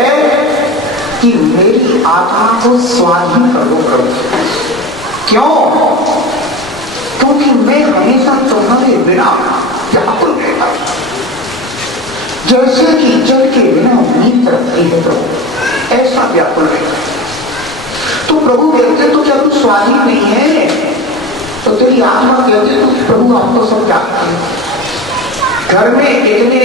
कि मेरी आत्मा को स्वाधीन कर दो प्रभु। क्यों? क्योंकि मैं हमेशा तुम्हारे बिना व्याकुल रहता हूं, जैसे कि जल के बिना नींद रखती है प्रभु, ऐसा व्याकुल रहता है। तो प्रभु कहते तो क्या तू स्वाधीन नहीं है? तो तेरी आत्मा कहते तो प्रभु आपको सब जानता है। घर में इतने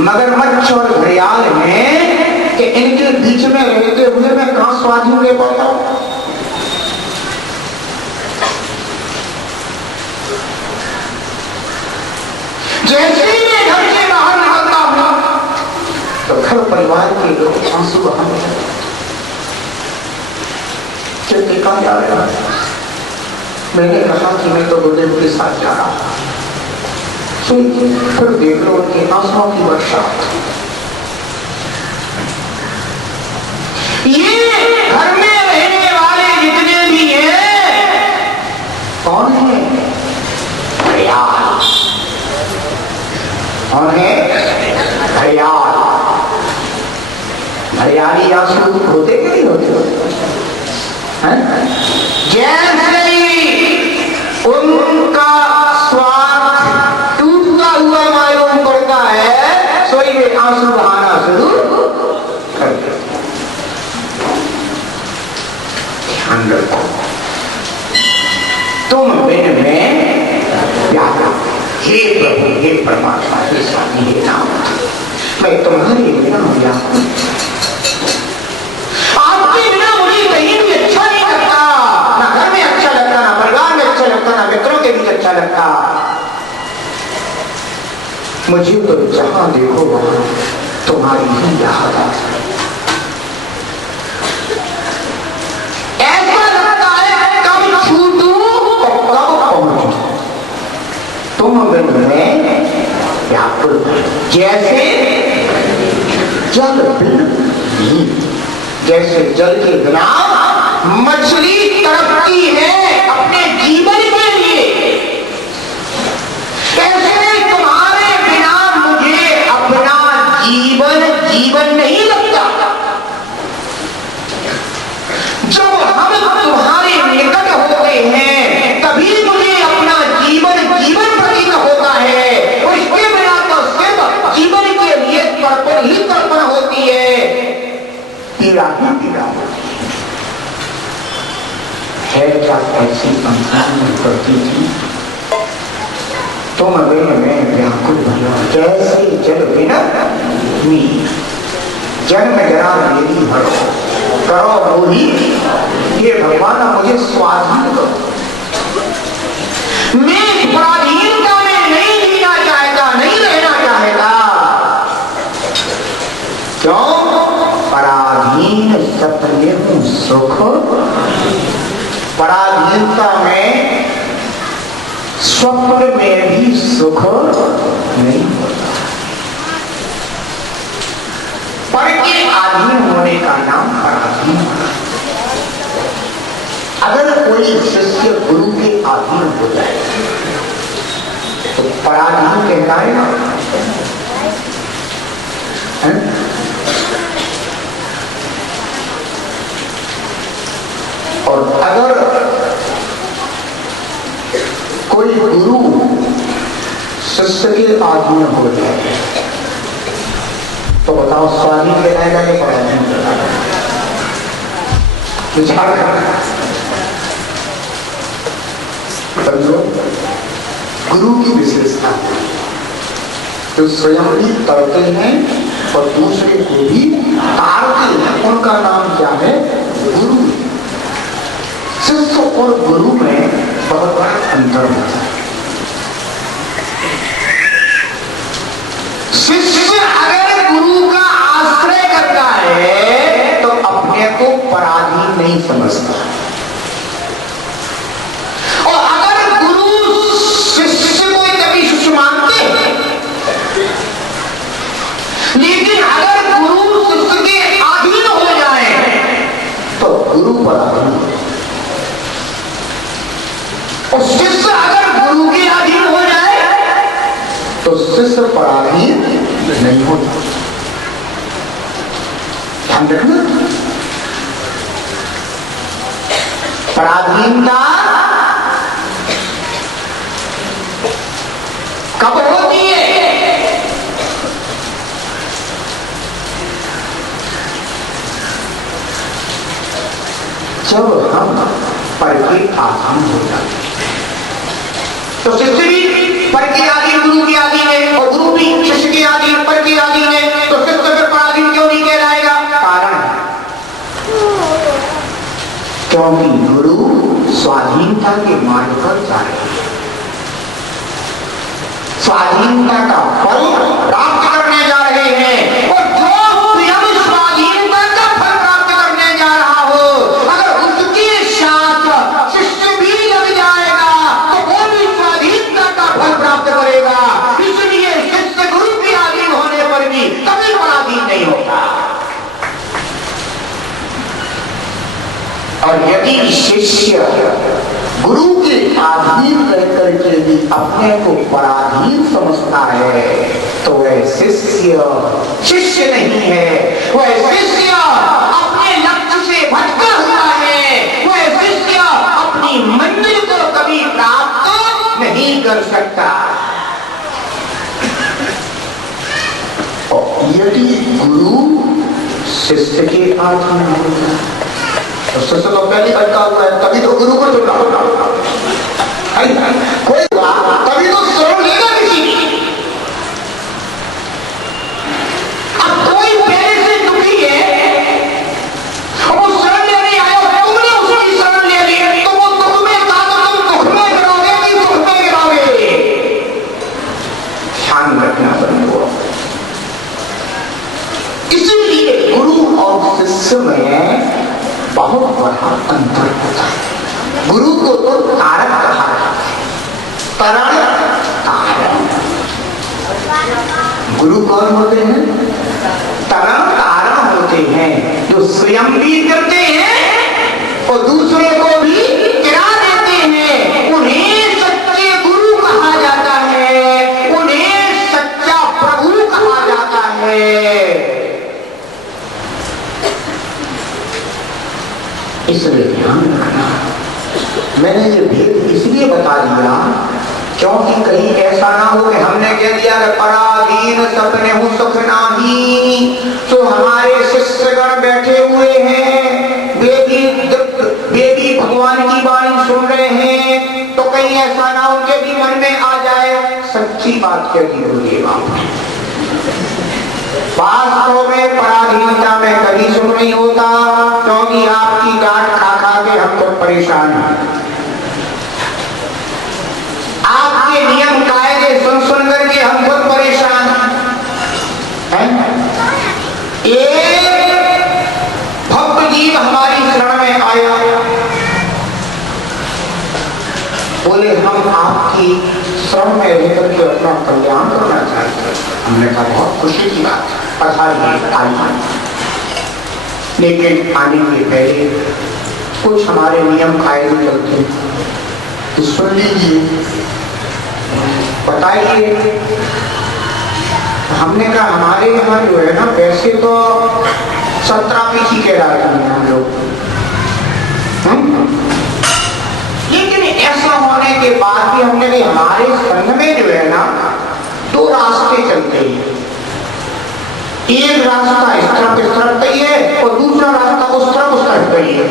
मगरमच्छ और घड़ियाल हैं कि इनके बीच में रहते हुए मैं कहां स्वाधीन रह पाता हूं? जैसे ही मैं घर से बाहर निकलता हूं तो घर परिवार के लोग आंसू बहाने लगते। कहां जा रहे हैं? मैंने कहा कि मैं तो गुरुदेव के साथ जा रहा हूं। फिर देख लो उनके आंसुओं की वर्षा। ये घर में रहने वाले जितने भी हैं कौन है? घड़ियाल। कौन है? घड़ियाल। घड़ियाली आंसू होते कि नहीं होते? जैसे ही उनका स्वार्थ टूटता हुआ मालूम पड़ता है, सोई वे आंसू बहाना शुरू कर देते। ध्यान रखो, तुम बिन में व्याकुल। हे प्रभु, हे परमात्मा, हे स्वामी, हे नाम, मैं तुम्हारे बिना व्याकुल। आपके बिना मुझे कहीं भी अच्छा नहीं लगता, ना घर में अच्छा लगता, ना परिवार में अच्छा लगता, ना मित्रों के बीच अच्छा लगता। मुझे तो जहां देखो वहां तुम्हारी ही याद आती है। ऐसा लगता है कब छूटूं और कब पहुंचूं। तुम बिन में व्याकुल, जैसे जल बिन नीर। जैसे जल के बिना मछली तड़पती है अपने जीवन के लिए, कैसे तुम्हारे बिना मुझे अपना जीवन नहीं लगता। जब हम तुम्हारे निकट होते हैं तभी मुझे अपना जीवन प्रतीत होता है, और इसके बिना तो सिर्फ जीवन के लिए तड़पन ही तड़पन होती है, पीड़ा ही पीड़ा होती है। क्या ऐसी पंक्तियां करती थी? तुम बिन में व्याकुल भयो, जैसे जल बिना नीर। जन्म जरा मेरी हरो, करो मोही, ये भगवान मुझे स्वाधीन करो। मैं पराधीनता में नहीं जीना चाहता, नहीं रहना चाहता। क्यों? पराधीन सपने हूं सुख, पराधीनता में स्वप्न में भी सुख नहीं होता। पर के अधीन होने का नाम पराधीन। अगर कोई शिष्य गुरु के अधीन हो जाए तो पराधीन कहलाएगा। और अगर कोई गुरु शिष्य के अधीन हो जाए तो बताओ स्वाधीन कहलाएगा कि पराधीन कहलाएगा? विचार करना। गुरु की विशेषता तो स्वयं भी तड़ते हैं और दूसरे को भी तारते हैं। उनका नाम क्या है? गुरु। शिष्य और गुरु में बहुत बड़ा अंतर होता है। शिष्य अगर गुरु का आश्रय करता है तो अपने को पराधीन नहीं समझता। और अगर गुरु शिष्य को कभी शिष्य मानते हैं, लेकिन अगर गुरु शिष्य के अधीन हो जाए तो गुरु पराधीन। और शिष्य अगर गुरु के अधीन हो जाए तो शिष्य पराधीन नहीं होता। ध्यान रखना। पराधीनता कब होती है? जब हम पर के आधीन हो जाते हैं। तो शिष्य भी पर के आधीन गुरु के आधीन है और गुरु भी शिष्य के आधीन पर के आधीन है, तो शिष्य फिर पराधीन क्यों नहीं कहलाएगा? कारण क्योंकि गुरु स्वाधीनता के मार्ग पर जा रहे हैं। स्वाधीनता का फल प्राप्त करने जा रहे हैं। और जो स्वयं स्वाधीनता का फल प्राप्त करने जा रहा हो, अगर उसके साथ शिष्य भी लग जाएगा तो वो भी स्वाधीनता का फल प्राप्त करेगा। इसलिए शिष्य गुरु के अधीन होने पर भी कभी पराधीन नहीं होता। और यदि शिष्य गुरु के अधीन रहकर के भी अपने को पराधीन समझता है तो वह शिष्य नहीं है। वह शिष्य अपने लक्ष्य से भटका हुआ है। वह शिष्य अपनी मंजिल को कभी प्राप्त नहीं कर सकता। और यदि गुरु शिष्य के अधीन होगा तो शिष्य तो पहले भटका हुआ है, तभी तो गुरु को चुना। कोई तभी तो शरण लेगा किसी की। अब कोई पहले से दुखी है और वो शरण लेने आया, तुमने उसकी शरण ले ली, तो वो दुख में था तो तुम दुख में गिरोगे कि सुख में गिरोगे? ध्यान रखना बंधुओं। इसीलिए गुरु और शिष्य में बहुत बड़ा अंतर होता है। गुरु को तो तारक कहा जाता है। तरण तारण। गुरु कौन होते हैं? तरण तारण होते हैं, जो स्वयं भी करते हैं और दूसरे को भी गिरा देते हैं। उन्हें सच्चे गुरु कहा जाता है, उन्हें सच्चा प्रभु कहा जाता है। इसलिए ध्यान रखना। मैंने ये भेद इसलिए बता दिया क्योंकि कहीं ऐसा ना हो कि हमने कह दिया कि पराधीन सपने हूं सुख नाही, तो हमारे शिष्यगण बैठे हुए हैं, वे भी भगवान की वाणी सुन रहे हैं, तो कहीं ऐसा ना उनके भी मन में आ जाए। सच्ची बात क्या की होगी आप? वास्तव में पराधीनता में कभी सुख नहीं होता, क्योंकि आपकी डांट खा खा के हम खुद परेशान हैं। आपके नियम कायदे सुन सुन करके हम खुद परेशान हैं। एक भक्त जीव हमारी शरण में आया, बोले हम आपकी शरण में रह करके अपना कल्याण करना चाहते हैं। हमने कहा बहुत खुशी की बात, आइए। लेकिन आने के पहले कुछ हमारे नियम कायदे चलते हैं, सुन लीजिए, बताइए। हमने कहा हमारे यहाँ जो है ना, वैसे तो 17 पीछी के राज हैं हम लोग, लेकिन ऐसा होने के बाद भी हमने कहा हमारे संघ में जो है ना 2 रास्ते चलते हैं। एक रास्ता इस तरफ गई है और दूसरा रास्ता उस तरफ गई है।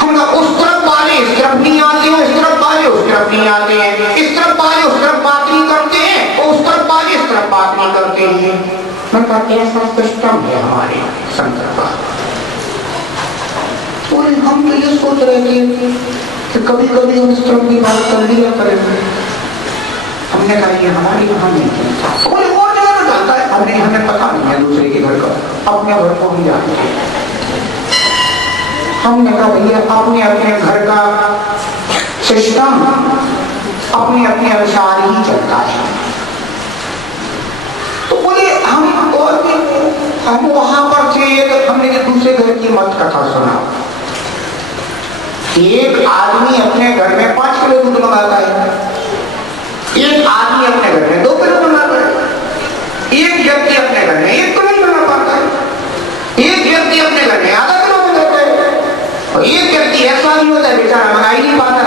हम उस तरफ वाले इस तरफ नहीं आते हैं, इस तरफ वाले उस तरफ नहीं आते हैं, इस तरफ वाले उस तरफ बात नहीं करते हैं और उस तरफ वाले इस तरफ बात नहीं करते हैं। मैं कहता ऐसा सिस्टम है हमारे संघ का। और हम तो ये सोच रहे थे कि कभी कभी हम इस तरफ की बात कर लिया करेंगे। हमने कहा ये हमारे यहाँ नहीं चलता, कोई और जगह में चलता है, हमें पता नहीं है दूसरे के घर का, अपने घर को हम जानते हैं। हमने कहा भैया अपने अपने घर का सिस्टम अपने अपने अनुसार ही चलता है। तो बोले हम वहां पर थे, तो हमने दूसरे घर की मत कथा सुना। एक आदमी अपने घर में 5 किलो दूध मंगाता है, एक आदमी अपने घर में 2 किलो मंगाता है, एक व्यक्ति अपने घर में 1 किलो नहीं मंगा पाता है, एक व्यक्ति अपने घर में आधा किलो मंगाता है, और एक व्यक्ति ऐसा नहीं होता है बेचारा मंगा ही नहीं पाता।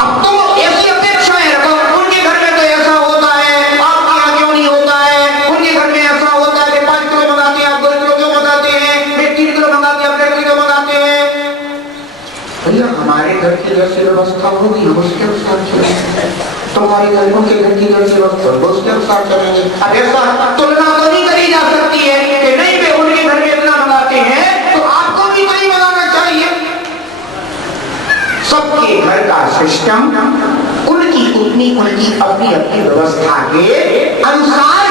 अब तो ऐसी अपेक्षाएं रखो, उनके घर में तो ऐसा होता है, आपके यहाँ क्यों नहीं होता है? उनके घर में ऐसा होता है कि 5 किलो मंगाते हैं, आप 2 किलो क्यों मंगाते हैं? वे 3 किलो मंगाते हैं, आप 1.5 किलो मंगाते हैं। भैया हमारे घर की जैसी व्यवस्था होगी उसके अनुसार चलेंगे, तुम्हारे घर उनके घर की जैसी व्यवस्था उसके अनुसार चलेंगे। अब ऐसा तुलना तो नहीं करी जा सकती है कि नहीं वे उनके घर में इतना मंगाते हैं तो आपको भी नहीं मंगाना चाहिए। सबके घर का सिस्टम उनकी अपनी अपनी व्यवस्था के अनुसार।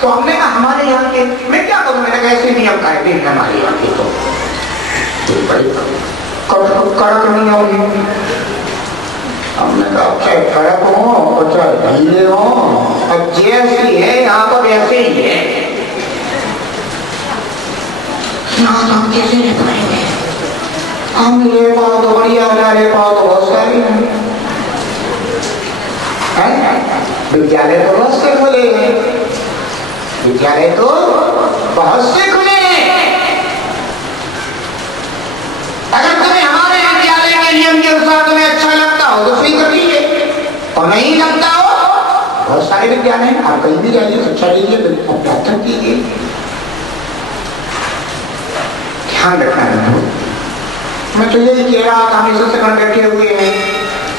तो हमने कहा हमारे यहाँ के, मैं क्या करूं, मैंने कैसे नियम कायदे हैं हमारे यहाँ के, तो कड़क नहीं होगी। हमने कहा चाहे कड़क हो चाहे ढीले हो, अब जैसी है यहाँ पर वैसे ही है। यहाँ तो हम कैसे रह पाएंगे? हम ले पाओ तो बढ़िया, ना ले पाओ तो बहुत सारी है। विद्यालय तो बहुत से खुले हैं, विद्यालय तो बहुत से खुले हैं। अगर तुम्हें हमारे विद्यालय के नियम के अनुसार तुम्हें अच्छा लगता हो तो स्वीकार कीजिए, और नहीं लगता हो, बहुत सारे विद्यालय आप कहीं भी जाइए, शिक्षा लीजिए, प्रार्थना कीजिए। ध्यान रखना है। मैं तो यही कह रहा था, हमेशा से बैठे हुए हैं,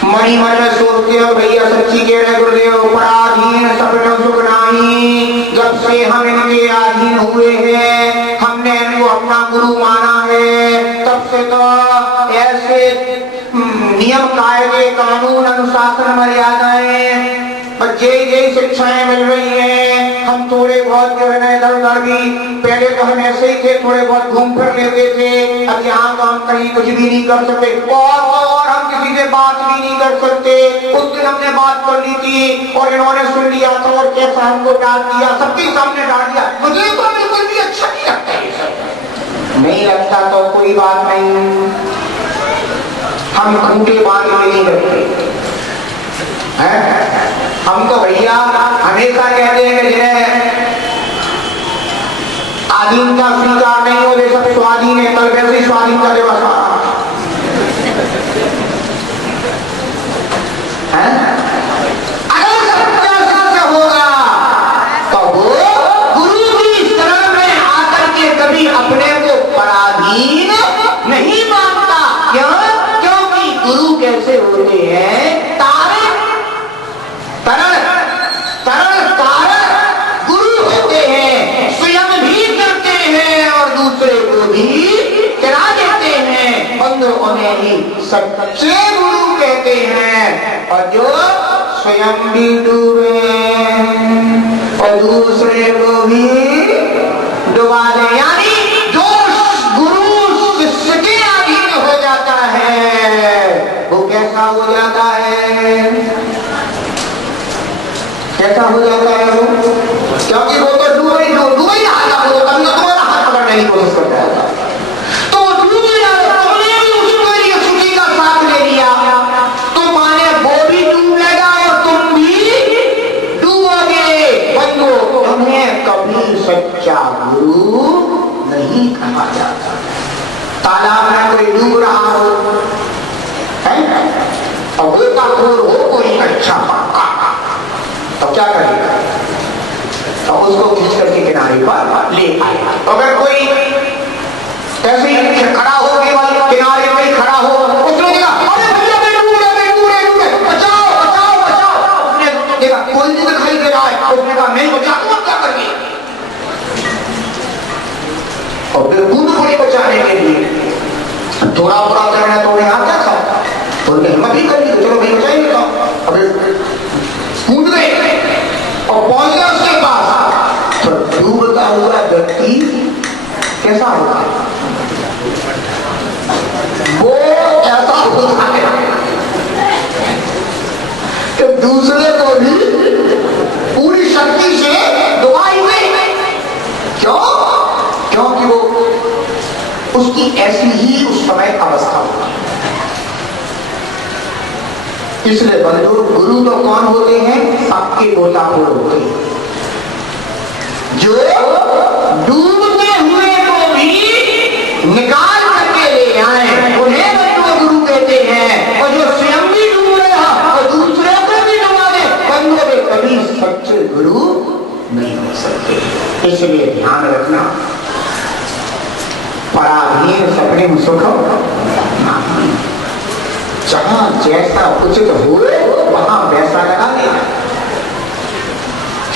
मणि मन में सोचते हो भैया सच्ची कह रहे गुरुदेव, पराधीन सब सुख नाही। जब से हम इनके अधीन हुए हैं, हमने इनको अपना गुरु माना है, तब से तो ऐसे नियम कायदे कानून अनुशासन मर्यादाएं जय शिक्षाएं मिल रही हैं। हम थोड़े बहुत जो है ना इधर उधर भी, पहले तो हम ऐसे ही थे, थोड़े बहुत घूम फिर लेते थे। अब यहाँ तो हम कहीं कुछ भी नहीं कर सकते, और हम किसी से बात भी नहीं कर सकते। उस दिन हमने बात कर ली थी और इन्होंने सुन लिया था और कैसा हमको डांट दिया, सबके सामने डांट दिया। मुझे तो बिल्कुल भी अच्छा नहीं लगता ये सब। नहीं लगता तो कोई बात नहीं, हम खूंटे बांध के नहीं रखते। हम तो भैया हमेशा कहते हैं कि जिन्हें आधीनता स्वीकार नहीं हो, सब स्वाधीन है। कल वैसे स्वाधीनता दिवस अगर सत्याग्रह होगा तो वो गुरु की शरण में आकर के कभी अपने को पराधीन नहीं मानता। क्यों? क्योंकि गुरु कैसे होते हैं, तरल उन्हें ही सच्चे गुरु कहते हैं। और जो स्वयं भी डूबे और दूसरे को भी डुबा दे, यानी जो गुरु शिष्य के अधीन हो जाता है वो कैसा हो जाता है? कैसा हो जाता है वो? क्योंकि वो तो डूब ही आएगा, वो कभी तो तुम्हारा हाथ पकड़ने की कोशिश करता है, तो डूब जाएगा। तुमने भी उसके लिए सुखी का साथ ले लिया, तो माने वो भी डूबेगा और तुम भी डूबोगे। बंधु, तुम्हें कभी सच्चा गुरु नहीं कहा जाता। तालाब में कोई डूब रहा हो है और गोताखोर हो कोई अच्छा पाका, तो क्या करेगा? तो उसको खींच करके किनारे पर ले आएगा। अगर कोई ऐसे ही खड़ा हो किनारे में खड़ा हो, उसने देखा अरे भैया मैं डूब रहे, बचाओ बचाओ बचाओ, उसने देखा कोई नहीं दिखाई दे रहा है, उसने कहा मैं बचाऊंगा, क्या करके? और फिर कूद पड़ी बचाने के लिए। थोड़ा बुरा करना तो उन्हें आता था, तो उन्हें हिम्मत ही कर ली, चलो भाई बचाएंगे। तो अभी कूद गए और पहुंच गया उसके पास, तो डूबता हुआ व्यक्ति कैसा होता है? वो ऐसा होता है कि दूसरे को भी पूरी शक्ति से डुबाई गई। क्यों? क्योंकि वो उसकी ऐसी ही उस समय अवस्था होती है। इसलिए बंधु, गुरु तो कौन होते हैं? आपके गोताखोर होते हैं, जो डूबते हुए को भी निकाल करके ले आए, उन्हें बंधु गुरु कहते हैं। और जो स्वयं भी डूब रहा और दूसरे को भी डुबा दे, बंधु वे कभी सच्चे गुरु नहीं हो सकते। इसलिए ध्यान रखना, पराधीन सपने सुख नहीं, जहां जैसा उचित हो वहां वैसा लगा देना।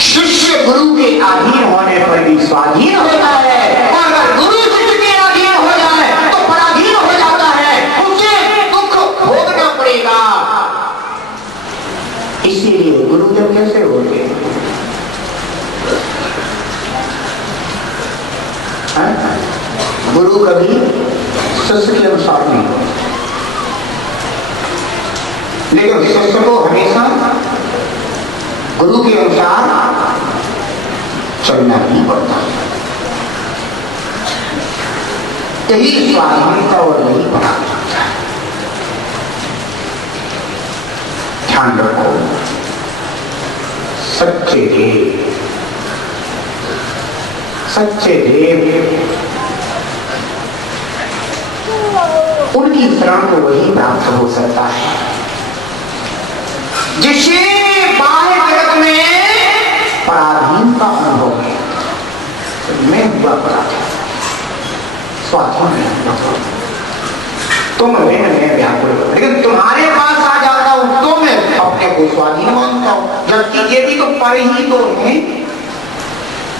शिष्य गुरु के अधीन होने पर भी स्वाधीन होता है, और अगर गुरु शिष्य के अधीन हो जाए तो पराधीन हो जाता है, उसे दुख भोगना पड़ेगा। इसीलिए गुरुजन कैसे होते हैं? गुरु कभी शिष्य के अनुसार नहीं होता, लेकिन शिष्य को हमेशा गुरु के अनुसार चलना ही पड़ता है। यही स्वाधीनता और यही पराधीनता है। ध्यान रखो, सच्चे देव उनकी शरण को वही प्राप्त हो सकता है जिसे बाह्य जगत में पराधीन का अनुभव है। मैं हुआ पराधीन, स्वाधीन नहीं, तुम मैं व्याकुल, लेकिन तुम्हारे पास आ जाता हूं तो मैं अपने को स्वाधीन मानता हूं, जबकि ये भी तो पर ही तो है।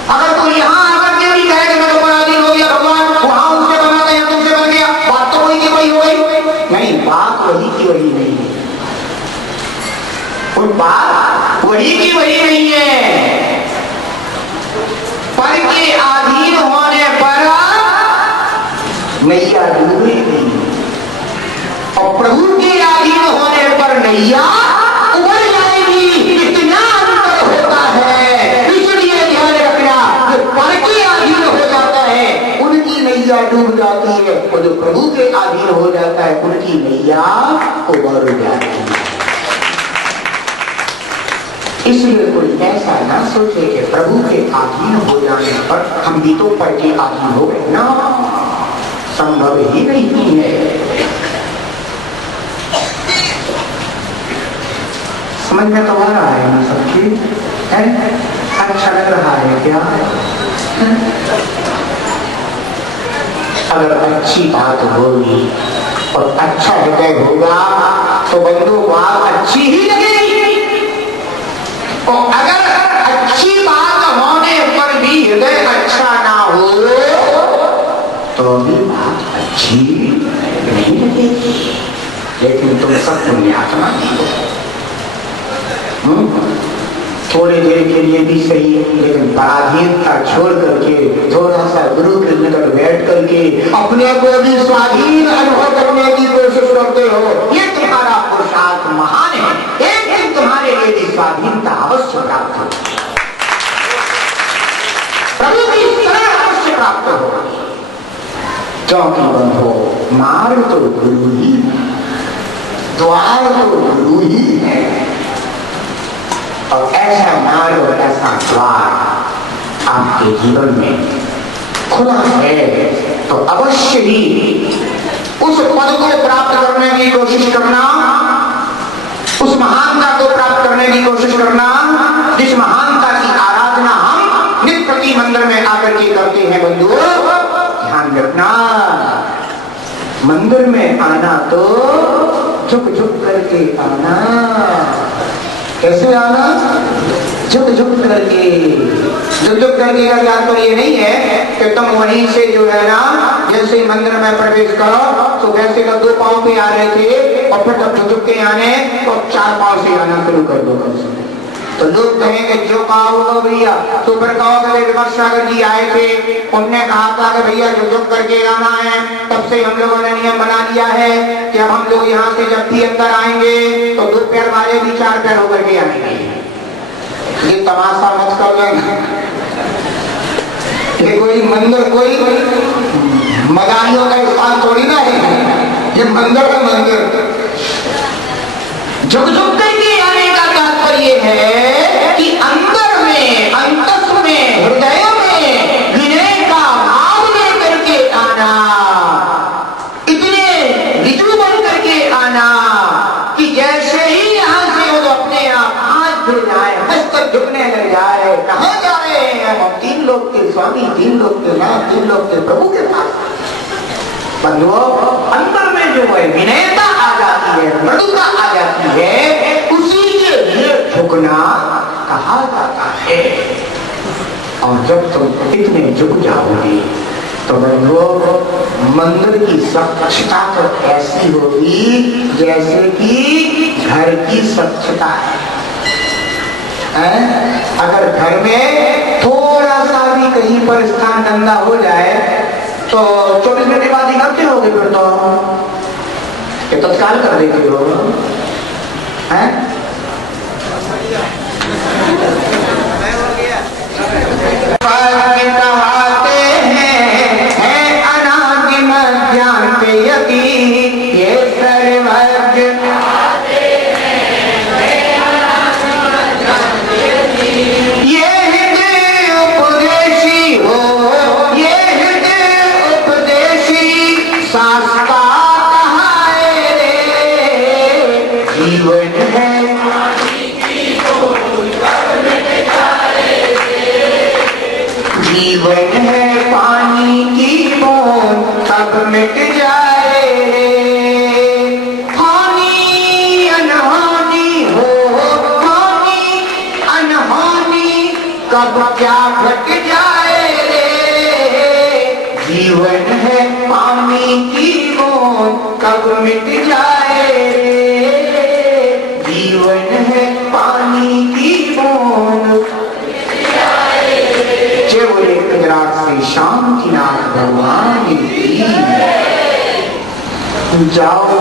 अगर तू यहां आकर के भी कहे कि मैं तो पराधीन हो गया भगवान, वहां उससे बना था या तुमसे बन गया, बात तो वही की वही हो गई। नहीं, बात वही की वही नहीं है, कोई बात वही की वही नहीं है। पर के अधीन होने पर नैया डूबेगी और प्रभु के अधीन होने पर नैया उबर जाएगी। इतना अंतर होता है, इसलिए ध्यान रखना, जो पर के अधीन हो जाता है उनकी नैया डूब जाती है, और जो प्रभु के अधीन हो जाता है उनकी नैया उबर जाती है। इसलिए कोई ऐसा ना सोचे कि प्रभु के अधीन हो जाने पर हम भी तो पर के अधीन हो गए ना, संभव ही नहीं है। समझ में तो आ रहा है ना सबकी? अच्छा लग रहा है क्या? अगर अच्छी बात होगी और अच्छा हृदय होगा तो बंधु बात अच्छी ही लगेगी, और अगर अच्छी बात होने पर भी हृदय अच्छा ना हो तो भी बात अच्छी नहीं लगेगी, लेकिन तुम सब पुण्यात्मा हो। थोड़ी देर के लिए भी सही, लेकिन पराधीनता छोड़ करके थोड़ा सा गुरु के निकट बैठ करके अपने को भी स्वाधीन अनुभव करने की कोशिश करते हो, ये तुम्हारा पुरुषार्थ महान है। एक दिन तुम्हारे लिए भी स्वाधीनता अवश्य प्राप्त हो, प्रभु की शरण अवश्य प्राप्त हो। क्योंकि बंधो मार्ग तो गुरु ही, द्वार तो गुरु ही है, और ऐसा मार्ग और ऐसा द्वार आपके जीवन में खुला है तो अवश्य ही उस पद को प्राप्त करने की कोशिश करना, उस महानता को प्राप्त करने की कोशिश करना जिस महानता की आराधना हम नित्य प्रति मंदिर में आकर के करते हैं। बंधुओं ध्यान रखना, मंदिर में आना तो झुक झुक करके आना। कैसे आना? झुक झुक करके। झुक झुक करके का तात्पर्य नहीं है कि तुम वहीं से जो है ना, जैसे मंदिर में प्रवेश करो तो वैसे का 2 पांव पे आ रहे थे और फिर जब झुक के आने तो 4 पांव से आना शुरू कर दो। कम से तो लोग कहेंगे जो कहा होगा भैया, तो फिर कहोगे विमर्श सागर जी आए थे, उनने कहा था कि भैया झुक झुक करके आना है, तब से हम लोगों ने नियम बना लिया है कि अब हम लोग यहाँ से जब भी अंदर आएंगे तो 2 पैर वाले भी 4 पैर होकर के आएंगे। ये तमाशा मत कर लेना, ये कोई मंदिर कोई मदानियों का स्थान थोड़ी ना है, ये मंदिर है मंदिर। झुक झुक करके आने का तात्पर्य है कि अंदर में, अंतस में, हृदय में विनय का भाव लेकर के आना, इतने विजु बन करके आना कि जैसे ही यहाँ से वो अपने आप हाथ धुल जाए, मस्तक झुकने लग जाए। कहाँ जा रहे हैं हम? 3 लोग के स्वामी, 3 लोग के नाथ, 3 लोग के प्रभु के पास। बंधुओं अंदर में जो है विनयता आ जाती है, मृदुता आ जाती है, उसी के लिए झुकना कहा जाता है। और जब तुम इतने झुक जाओगे तो बंधुओं मंदिर की स्वच्छता तो ऐसी होगी जैसे कि घर की स्वच्छता है। अगर घर में थोड़ा सा भी कहीं पर स्थान गंदा हो जाए तो 24 घंटे बाद ही करते होगे, फिर तो ये तत्काल कर देते हो हैं? कहते हैं अनादि मध्यांत यति ये सर्वज्ञ, ये हृदय उपदेशी हो, ये हृदय उपदेशी शास्त्रा कहाए रे। जीवन है जीवन है पानी की बूंद तब मिट जाए रे। हानि अनहानि हो, हानि अनहानि कब क्या घट जाए रे। जीवन है पानी की बूंद कब मिट जाए रे। जीवन है पानी की बूंद। बोले गुजरात से शांतिनाथ भगवान की जाओ।